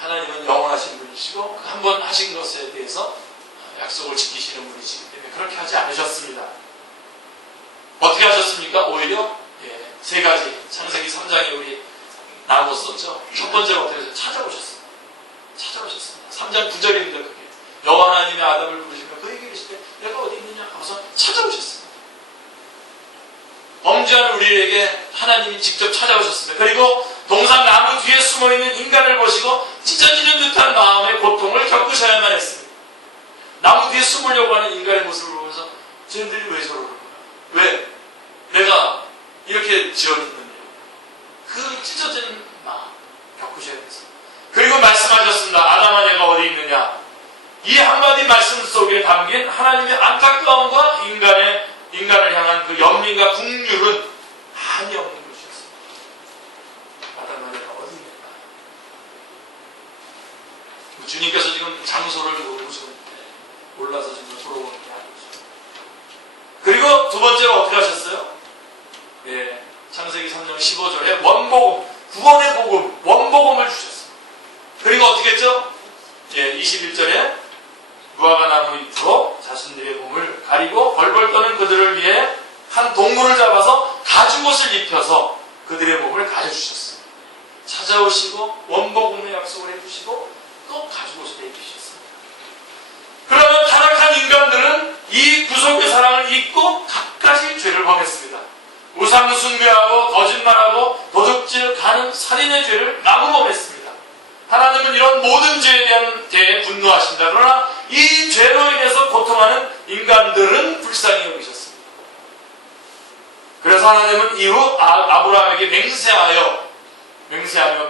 하나님은 영원하신 분이시고 한 번 하신 것에 대해서 약속을 지키시는 분이시기 때문에 그렇게 하지 않으셨습니다. 어떻게 하셨습니까? 오히려 세 가지 창세기 3장에 우리 나눴었죠. 첫 번째가 어떻게 해서 찾아오셨습니다. 3장 9절입니다. 그게 여호와 하나님의 아담을 부르시며 그에게 이르시되 내가 어디 있느냐 하면서 찾아오셨습니다. 범죄한 우리에게 하나님이 직접 찾아오셨습니다. 그리고 동산 나무 뒤에 숨어있는 인간을 보시고 찢어지는 듯한 마음의 고통을 겪으셔야만 했습니다. 나무 뒤에 숨으려고 하는 인간의 모습을 보면서 쟤네들이 왜 저러는 거야? 왜? 내가 이렇게 지어졌는데 그 찢어지는 마음 겪으셔야 돼서. 그리고 말씀하셨습니다. 아담아 내가 어디 있느냐? 이 한마디 말씀 담긴 하나님의 안타까움과 인간을 향한 그 연민과 국률은 한이 없는 것이었습니다. 마땅하니가 어디입니까? 주님께서 지금 장소를 모르시는데 몰라서 지금 돌아오는 게 아니죠. 그리고 두 번째로 어떻게 하셨어요? 예, 창세기 3장 15절에 원복음, 구원의 복음, 원복음을 주셨습니다. 그리고 어떻게 했죠? 예, 21절에 무화과 나무 잎으로 자신들의 몸을 가리고 벌벌 떠는 그들을 위해 한 동물을 잡아서 가죽옷을 입혀서 그들의 몸을 가려주셨습니다. 찾아오시고 원복음의 약속을 해주시고 또 가죽옷을 입히셨습니다. 그러면 타락한 인간들은 이 구속의 사랑을 잊고 갖가지 죄를 범했습니다. 우상 숭배하고 거짓말하고 도둑질, 간음, 살인의 죄를 마구 범했습니다. 하나님은 이런 모든 죄에 대해 분노하신다. 그러나 이 죄로 인해서 고통하는 인간들은 불쌍히 여기셨습니다. 그래서 하나님은 이후 아브라함에게 맹세하여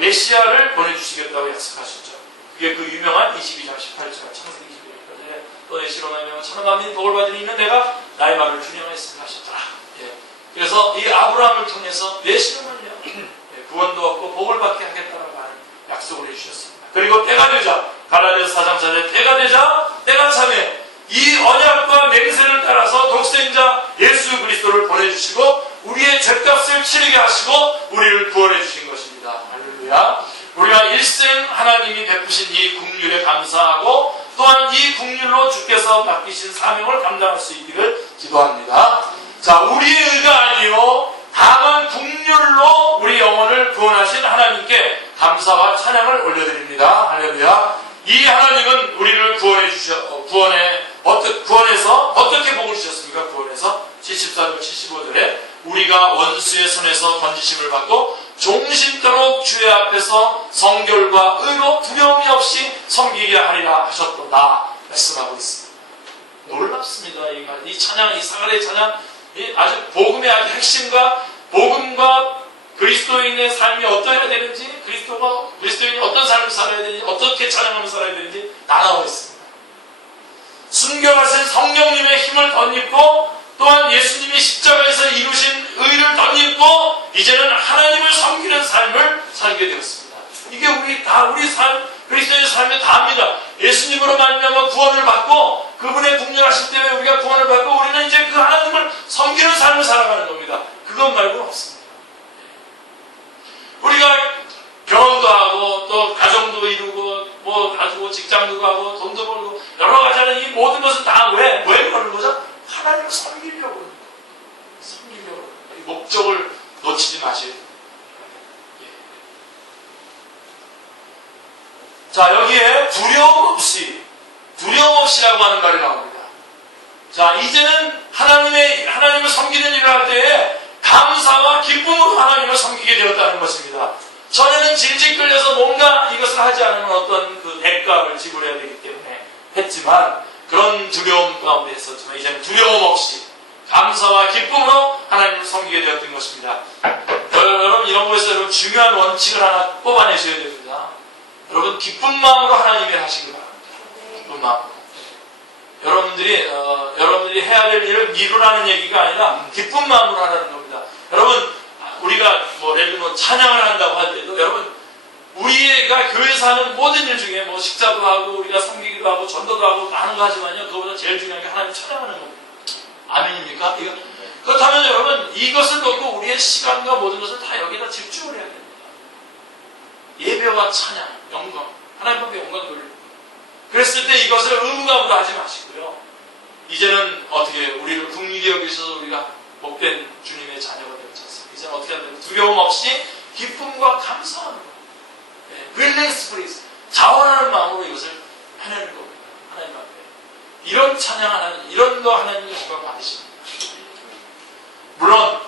메시아를 보내주시겠다고 약속하셨죠. 그게 그 유명한 22장 18절 창세기 21절에 너의 실험하며 천만민 복을 받으니 있는 내가 나의 말을 준행하였으면 하셨더라. 예. 그래서 이 아브라함을 통해서 내 실험을 위하여 구원도 얻고 복을 받게 하겠다라고 하는 약속을 해주셨습니다. 그리고 때가 되자 갈라디아서 4장 4절에 때가 되자 때가 차매 이 언약과 맹세를 따라서 독생자 예수 그리스도를 보내주시고 우리의 죄값을 치르게 하시고 우리를 구원해 주신 것입니다. 할렐루야. 우리가 일생 하나님이 베푸신 이 국률에 감사하고 또한 이 국률로 주께서 맡기신 사명을 감당할 수 있기를 기도합니다. 자, 우리의 의가 아니요 다만 국률로 우리 영혼을 구원하신 하나님께 감사와 찬양을 올려드립니다. 할렐루야. 이 하나님은 우리를 구원해서 어떻게 복을 주셨습니까? 구원해서 74절 75절에 우리가 원수의 손에서 건지심을 받고 종신토록 주의 앞에서 성결과 의로 두려움이 없이 섬기게 하리라 하셨도다 말씀하고 있습니다. 놀랍습니다. 이 찬양, 이 사가랴의 찬양, 아주 복음의 아주 핵심과 복음과 그리스도인의 삶이 어떠해야 되는지, 그리스도인이 어떤 삶을 살아야 되는지, 어떻게 찬양하며 살아야 되는지 다 나와 있습니다. 숨겨가신 성령님의 힘을 덧입고 또한 예수님이 십자가에서 이루신 의를 덧입고 이제는 하나님을 섬기는 삶을 살게 되었습니다. 이게 우리 삶, 그리스도의 삶에 다합니다. 예수님으로 말미암아 구원을 받고 그분의 국률하실 때문에 우리가 구원을 받고 우리는 이제 그 하나님을 섬기는 삶을 살아가는 겁니다. 그것 말고는 없습니다. 우리가 결혼도 하고 또 가정도 이루고 뭐 가지고 직장도 가고 돈도 벌고 여러 가지 하는 이 모든 것은 다 왜 그러는 거죠? 하나님을 섬기려고 그러는 거예요. 섬기려고. 목적을 놓치지 마세요. 예. 자, 여기에 두려움 없이라고 하는 말이 나옵니다. 자, 이제는 하나님을 섬기는 일을 할 때에 감사와 기쁨으로 하나님을 섬기게 되었다는 것입니다. 전에는 질질 끌려서 뭔가 이것을 하지 않으면 어떤 그 대가를 지불해야 되기 때문에 했지만 그런 두려움 가운데 했었지만 이제는 두려움 없이 감사와 기쁨으로 하나님을 섬기게 되었던 것입니다. 여러분 이런 거에서 여러분 중요한 원칙을 하나 뽑아내셔야 됩니다. 여러분 기쁜 마음으로 하나님을 하시기 바랍니다. 기쁜 마음으로. 여러분들이 해야 될 일을 미루라는 얘기가 아니라 기쁜 마음으로 하라는 겁니다. 여러분 우리가 예를 들면 찬양을 한다고 할 때도 여러분 우리가 교회에서 하는 모든 일 중에 식사도 하고 우리가 섬기기도 하고 전도도 하고 많은 거 하지만요 그거보다 제일 중요한 게 하나님 찬양하는 겁니다. 아멘입니까? 그렇다면 여러분 이것을 놓고 우리의 시간과 모든 것을 다 여기다 집중을 해야 됩니다. 예배와 찬양, 영광 하나님 앞에 영광 돌립니다. 그랬을 때 이것을 의무감으로 하지 마시고요. 이제는 어떻게 우리를 긍휼히 여기셔서 우리가 복된 주님의 자녀가 되었지 않습니까? 이제는 어떻게 해야 되는지 두려움 없이 기쁨과 감사하는 것. 윌링 스프리트 자원하는 마음으로 이것을 해내는 겁니다. 하나님 앞에 이런 찬양 하나님, 이런 거 하나님의 영광 받으십니다. 물론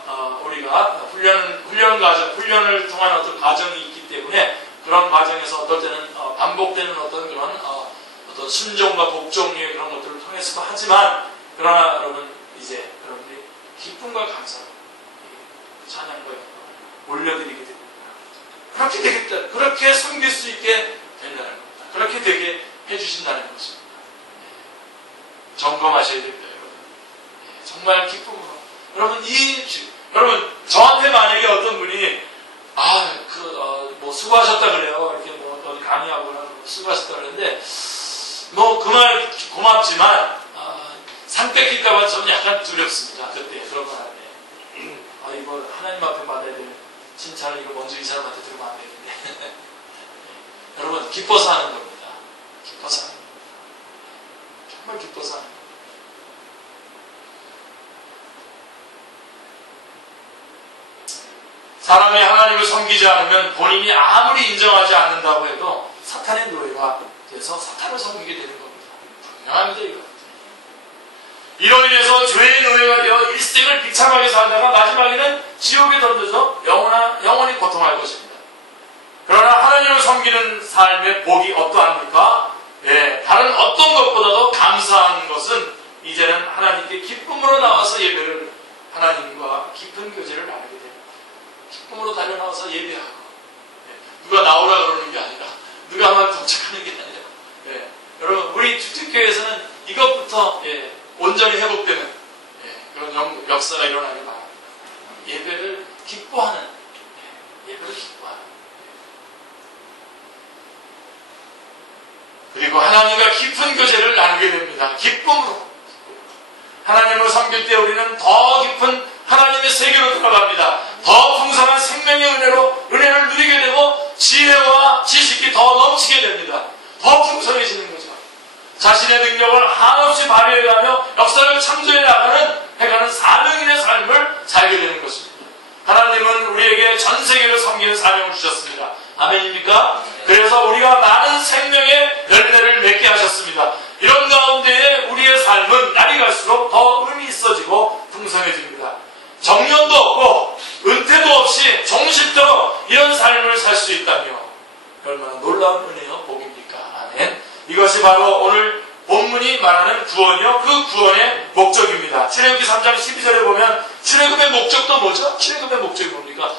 우리가 훈련을 통한 어떤 과정이 있기 때문에 그런 과정에서 어떨 때는 반복되는 어떤 그런 어떤 순종과 복종의 그런 것들을 통해서도 하지만 그러나 여러분 이제 여러분들이 기쁨과 감사로 찬양과 영광을 올려드리게 됩니다. 그렇게 되겠다. 그렇게 섬길 수 있게 된다는 겁니다. 그렇게 되게 해주신다는 것입니다. 점검하셔야 됩니다, 여러분. 정말 기쁨으로. 여러분, 저한테 만약에 어떤 분이, 뭐, 수고하셨다 그래요. 이렇게 뭐, 어디 강의하거나 수고하셨다 그러는데, 뭐, 그 말 고맙지만, 상 뺏길까봐 저는 약간 두렵습니다. 그때, 그런 거 할 때. 이거 하나님 앞에 받아야 될 칭찬을 이거 먼저 이 사람한테 들으면 안 되는데. 여러분, 기뻐서 하는 겁니다. 기뻐서 하는 겁니다. 정말 기뻐서 하는 겁니다. 사람이 하나님을 섬기지 않으면 본인이 아무리 인정하지 않는다고 해도 사탄의 노예가 돼서 사탄을 섬기게 되는 겁니다. 분명합니다, 이거. 이로 인해서 죄의 노예가 되어 일생을 비참하게 살다가 마지막에는 지옥에 던져져 영원히 고통할 것입니다. 그러나 하나님을 섬기는 삶의 복이 어떠합니까? 다른 어떤 것보다도 감사한 것은 이제는 하나님께 기쁨으로 나와서 예배를, 하나님과 깊은 교제를 나누게 됩니다. 기쁨으로 달려나와서 예배하고, 누가 나오라 그러는 게 아니라, 누가 막 도착하는 게 아니라, 여러분, 우리 주특교회에서는 이것부터, 온전히 회복되는, 그런 역사가 일어나길 바랍니다. 예배를 기뻐하는, 예배를 기뻐하는. 그리고 하나님과 깊은 교제를 나누게 됩니다. 기쁨으로. 하나님을 섬길 때 우리는 더 깊은 하나님의 세계로 들어갑니다. 더 풍성한 생명의 은혜를 누리게 되고 지혜와 지식이 더 넘치게 됩니다. 더 풍성해지는 거죠. 자신의 능력을 한없이 발휘해가며 역사를 창조해 해가는 사명인의 삶을 살게 되는 것입니다. 하나님은 우리에게 전 세계를 섬기는 사명을 주셨습니다. 아멘입니까? 그래서 우리가 많은 생명의 열매를 맺게 하셨습니다. 이런 가운데에 우리의 삶은 날이 갈수록 더 의미 있어지고 풍성해집니다. 정년도 없고 은퇴도 없이 종식도록 이런 삶을 살 수 있다며 얼마나 놀라운 은혜요, 복입니까? 아멘. 이것이 바로 오늘 본문이 말하는 구원이요, 그 구원의 목적입니다. 출애굽기 3장 12절에 보면 출애굽의 목적도 뭐죠? 출애굽의 목적이 뭡니까?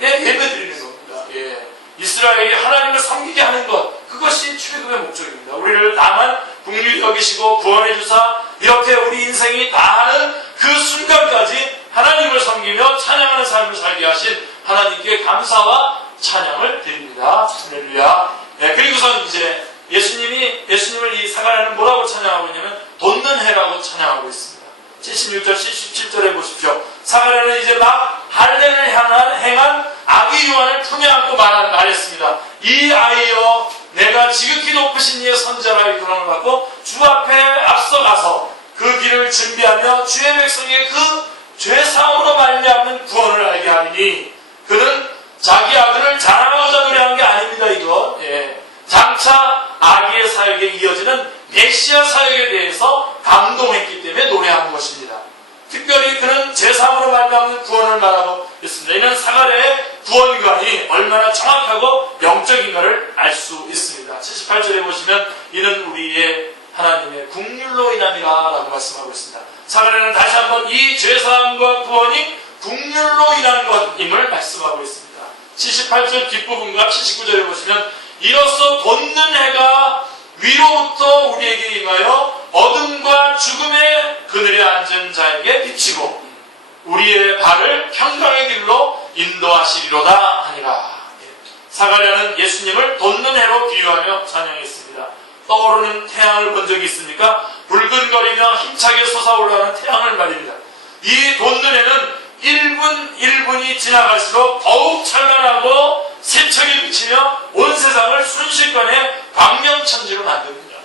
예배 드리는 겁니다. 이스라엘이 하나님을 섬기게 하는 것, 그것이 출애굽의 목적입니다. 우리를 다만 국률이 여기시고 구원해 주사 이렇게 우리 인생이 다하는 그 순간까지 하나님을 섬기며 찬양하는 삶을 살게 하신 하나님께 감사와 찬양을 드립니다. 할렐루야. 그리고선 이제 예수님을 이 사가랴는 뭐라고 찬양하고 있냐면 돋는 해라고 찬양하고 있습니다. 76절, 77절에 보십시오. 사가랴는 이제 막 할례를 행한 아기 요한을 품에 안고 말했습니다. 이 아이여, 내가 지극히 높으신 이의 선자라의 그런을 받고 주 앞에 앞서가서 그 길을 준비하며 주의 백성에게 그 죄사함으로 말미암는 구원을 알게 하리니, 그는 자기 아들을 자랑하고자 노래한 게 아닙니다. 이거 장차 아기의 사역에 이어지는 메시아 사역에 대해서 감동했기 때문에 노래한 것입니다. 특별히 그는 제사함으로 말미암는 구원을 말하고 있습니다. 이는 사가랴의 구원관이 얼마나 정확하고 영적인가를 알 수 있습니다. 78절에 보시면 이는 우리의 하나님의 국률로 인함이라 라고 말씀하고 있습니다. 사가랴는 다시 한번 이 죄사함과 구원이 국률로 인한 것임을 말씀하고 있습니다. 78절 뒷부분과 79절에 보시면 이로써 돋는 해가 위로부터 우리에게 임하여 어둠과 죽음의 그늘에 앉은 자에게 비치고 우리의 발을 평강의 길로 인도하시리로다 하니라. 사가랴는 예수님을 돋는 해로 비유하며 찬양했습니다. 떠오르는 태양을 본 적이 있습니까? 붉은거리며 힘차게 솟아올라오는 태양을 말입니다. 이 돋는 해는 1분이 지나갈수록 더욱 찬란하고 세척이 비치며 온 세상을 순식간에 광명천지로 만듭니다.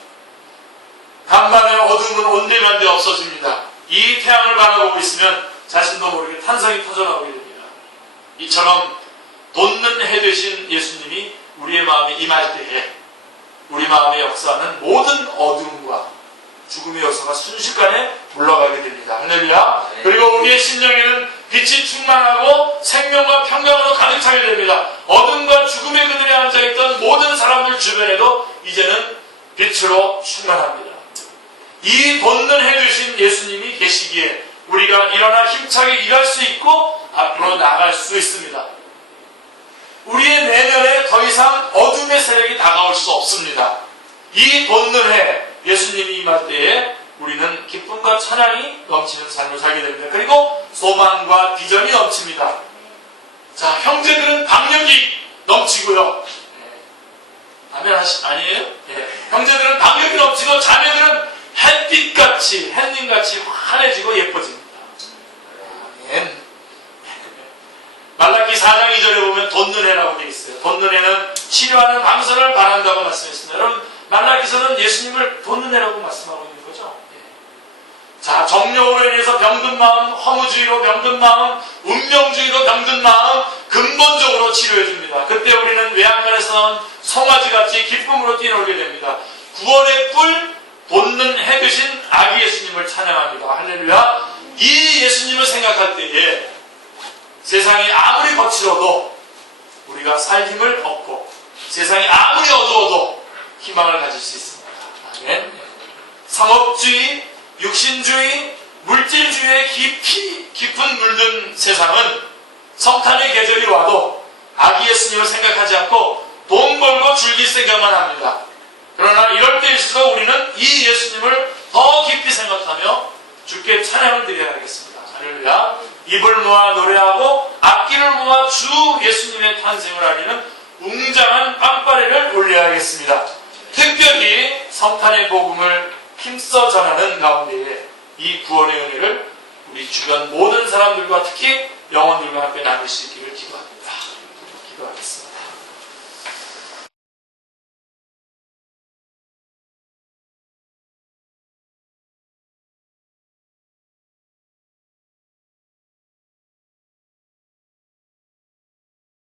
간만에 어둠은 온데간데 없어집니다. 이 태양을 바라보고 있으면 자신도 모르게 탄성이 터져나오게 됩니다. 이처럼 돋는 해 되신 예수님이 우리의 마음에 임할 때에 우리 마음의 역사는 모든 어둠과 죽음의 요소가 순식간에 물러가게 됩니다. 할렐루야. 그리고 우리의 심령에는 빛이 충만하고 생명과 평강으로 가득 차게 됩니다. 어둠과 죽음의 그늘에 앉아있던 모든 사람들 주변에도 이제는 빛으로 충만합니다. 이 돋는 해 되신 예수님이 계시기에 우리가 일어나 힘차게 일할 수 있고 앞으로 나갈 수 있습니다. 우리의 내면에 더 이상 어둠의 세력이 다가올 수 없습니다. 이 돋는 해 예수님이 임할 때에 우리는 기쁨과 찬양이 넘치는 삶을 살게 됩니다. 그리고 소망과 비전이 넘칩니다. 자, 형제들은 박력이 넘치고요. 아멘 아니에요? 형제들은 박력이 넘치고 자매들은 햇빛같이, 햇님같이 환해지고 예뻐집니다. 아멘. 말라기 4장 2절에 보면 돋는 해라고 되어 있어요. 돋는 해는 치료하는 방선을 바란다고 말씀했습니다. 여러분, 말라기서는 예수님을 돋는 해라고 말씀하고 있는 거죠. 자, 정욕으로 인해서 병든 마음, 허무주의로 병든 마음, 운명주의로 병든 마음 근본적으로 치료해 줍니다. 그때 우리는 외양간에서 나온 송아지같이 기쁨으로 뛰놀게 됩니다. 구원의 뿔, 돋는 해 되신 아기 예수님을 찬양합니다. 할렐루야. 이 예수님을 생각할 때에 세상이 아무리 거칠어도 우리가 살 힘을 얻고 세상이 아무리 어두워도 희망을 가질 수 있습니다. 아멘. 상업주의, 육신주의, 물질주의에 깊은 물든 세상은 성탄의 계절이 와도 아기 예수님을 생각하지 않고 돈 벌고 즐길 생각만 합니다. 그러나 이럴 때일수록 우리는 이 예수님을 더 깊이 생각하며 주께 찬양을 드려야겠습니다. 할렐루야. 입을 모아 노래하고 악기를 모아 주 예수님의 탄생을 알리는 웅장한 빵빠레를 올려야겠습니다. 특별히 성탄의 복음을 힘써 전하는 가운데에 이 구원의 은혜를 우리 주변 모든 사람들과 특히 영혼들과 함께 나눌 수 있기를 기도합니다. 기도하겠습니다.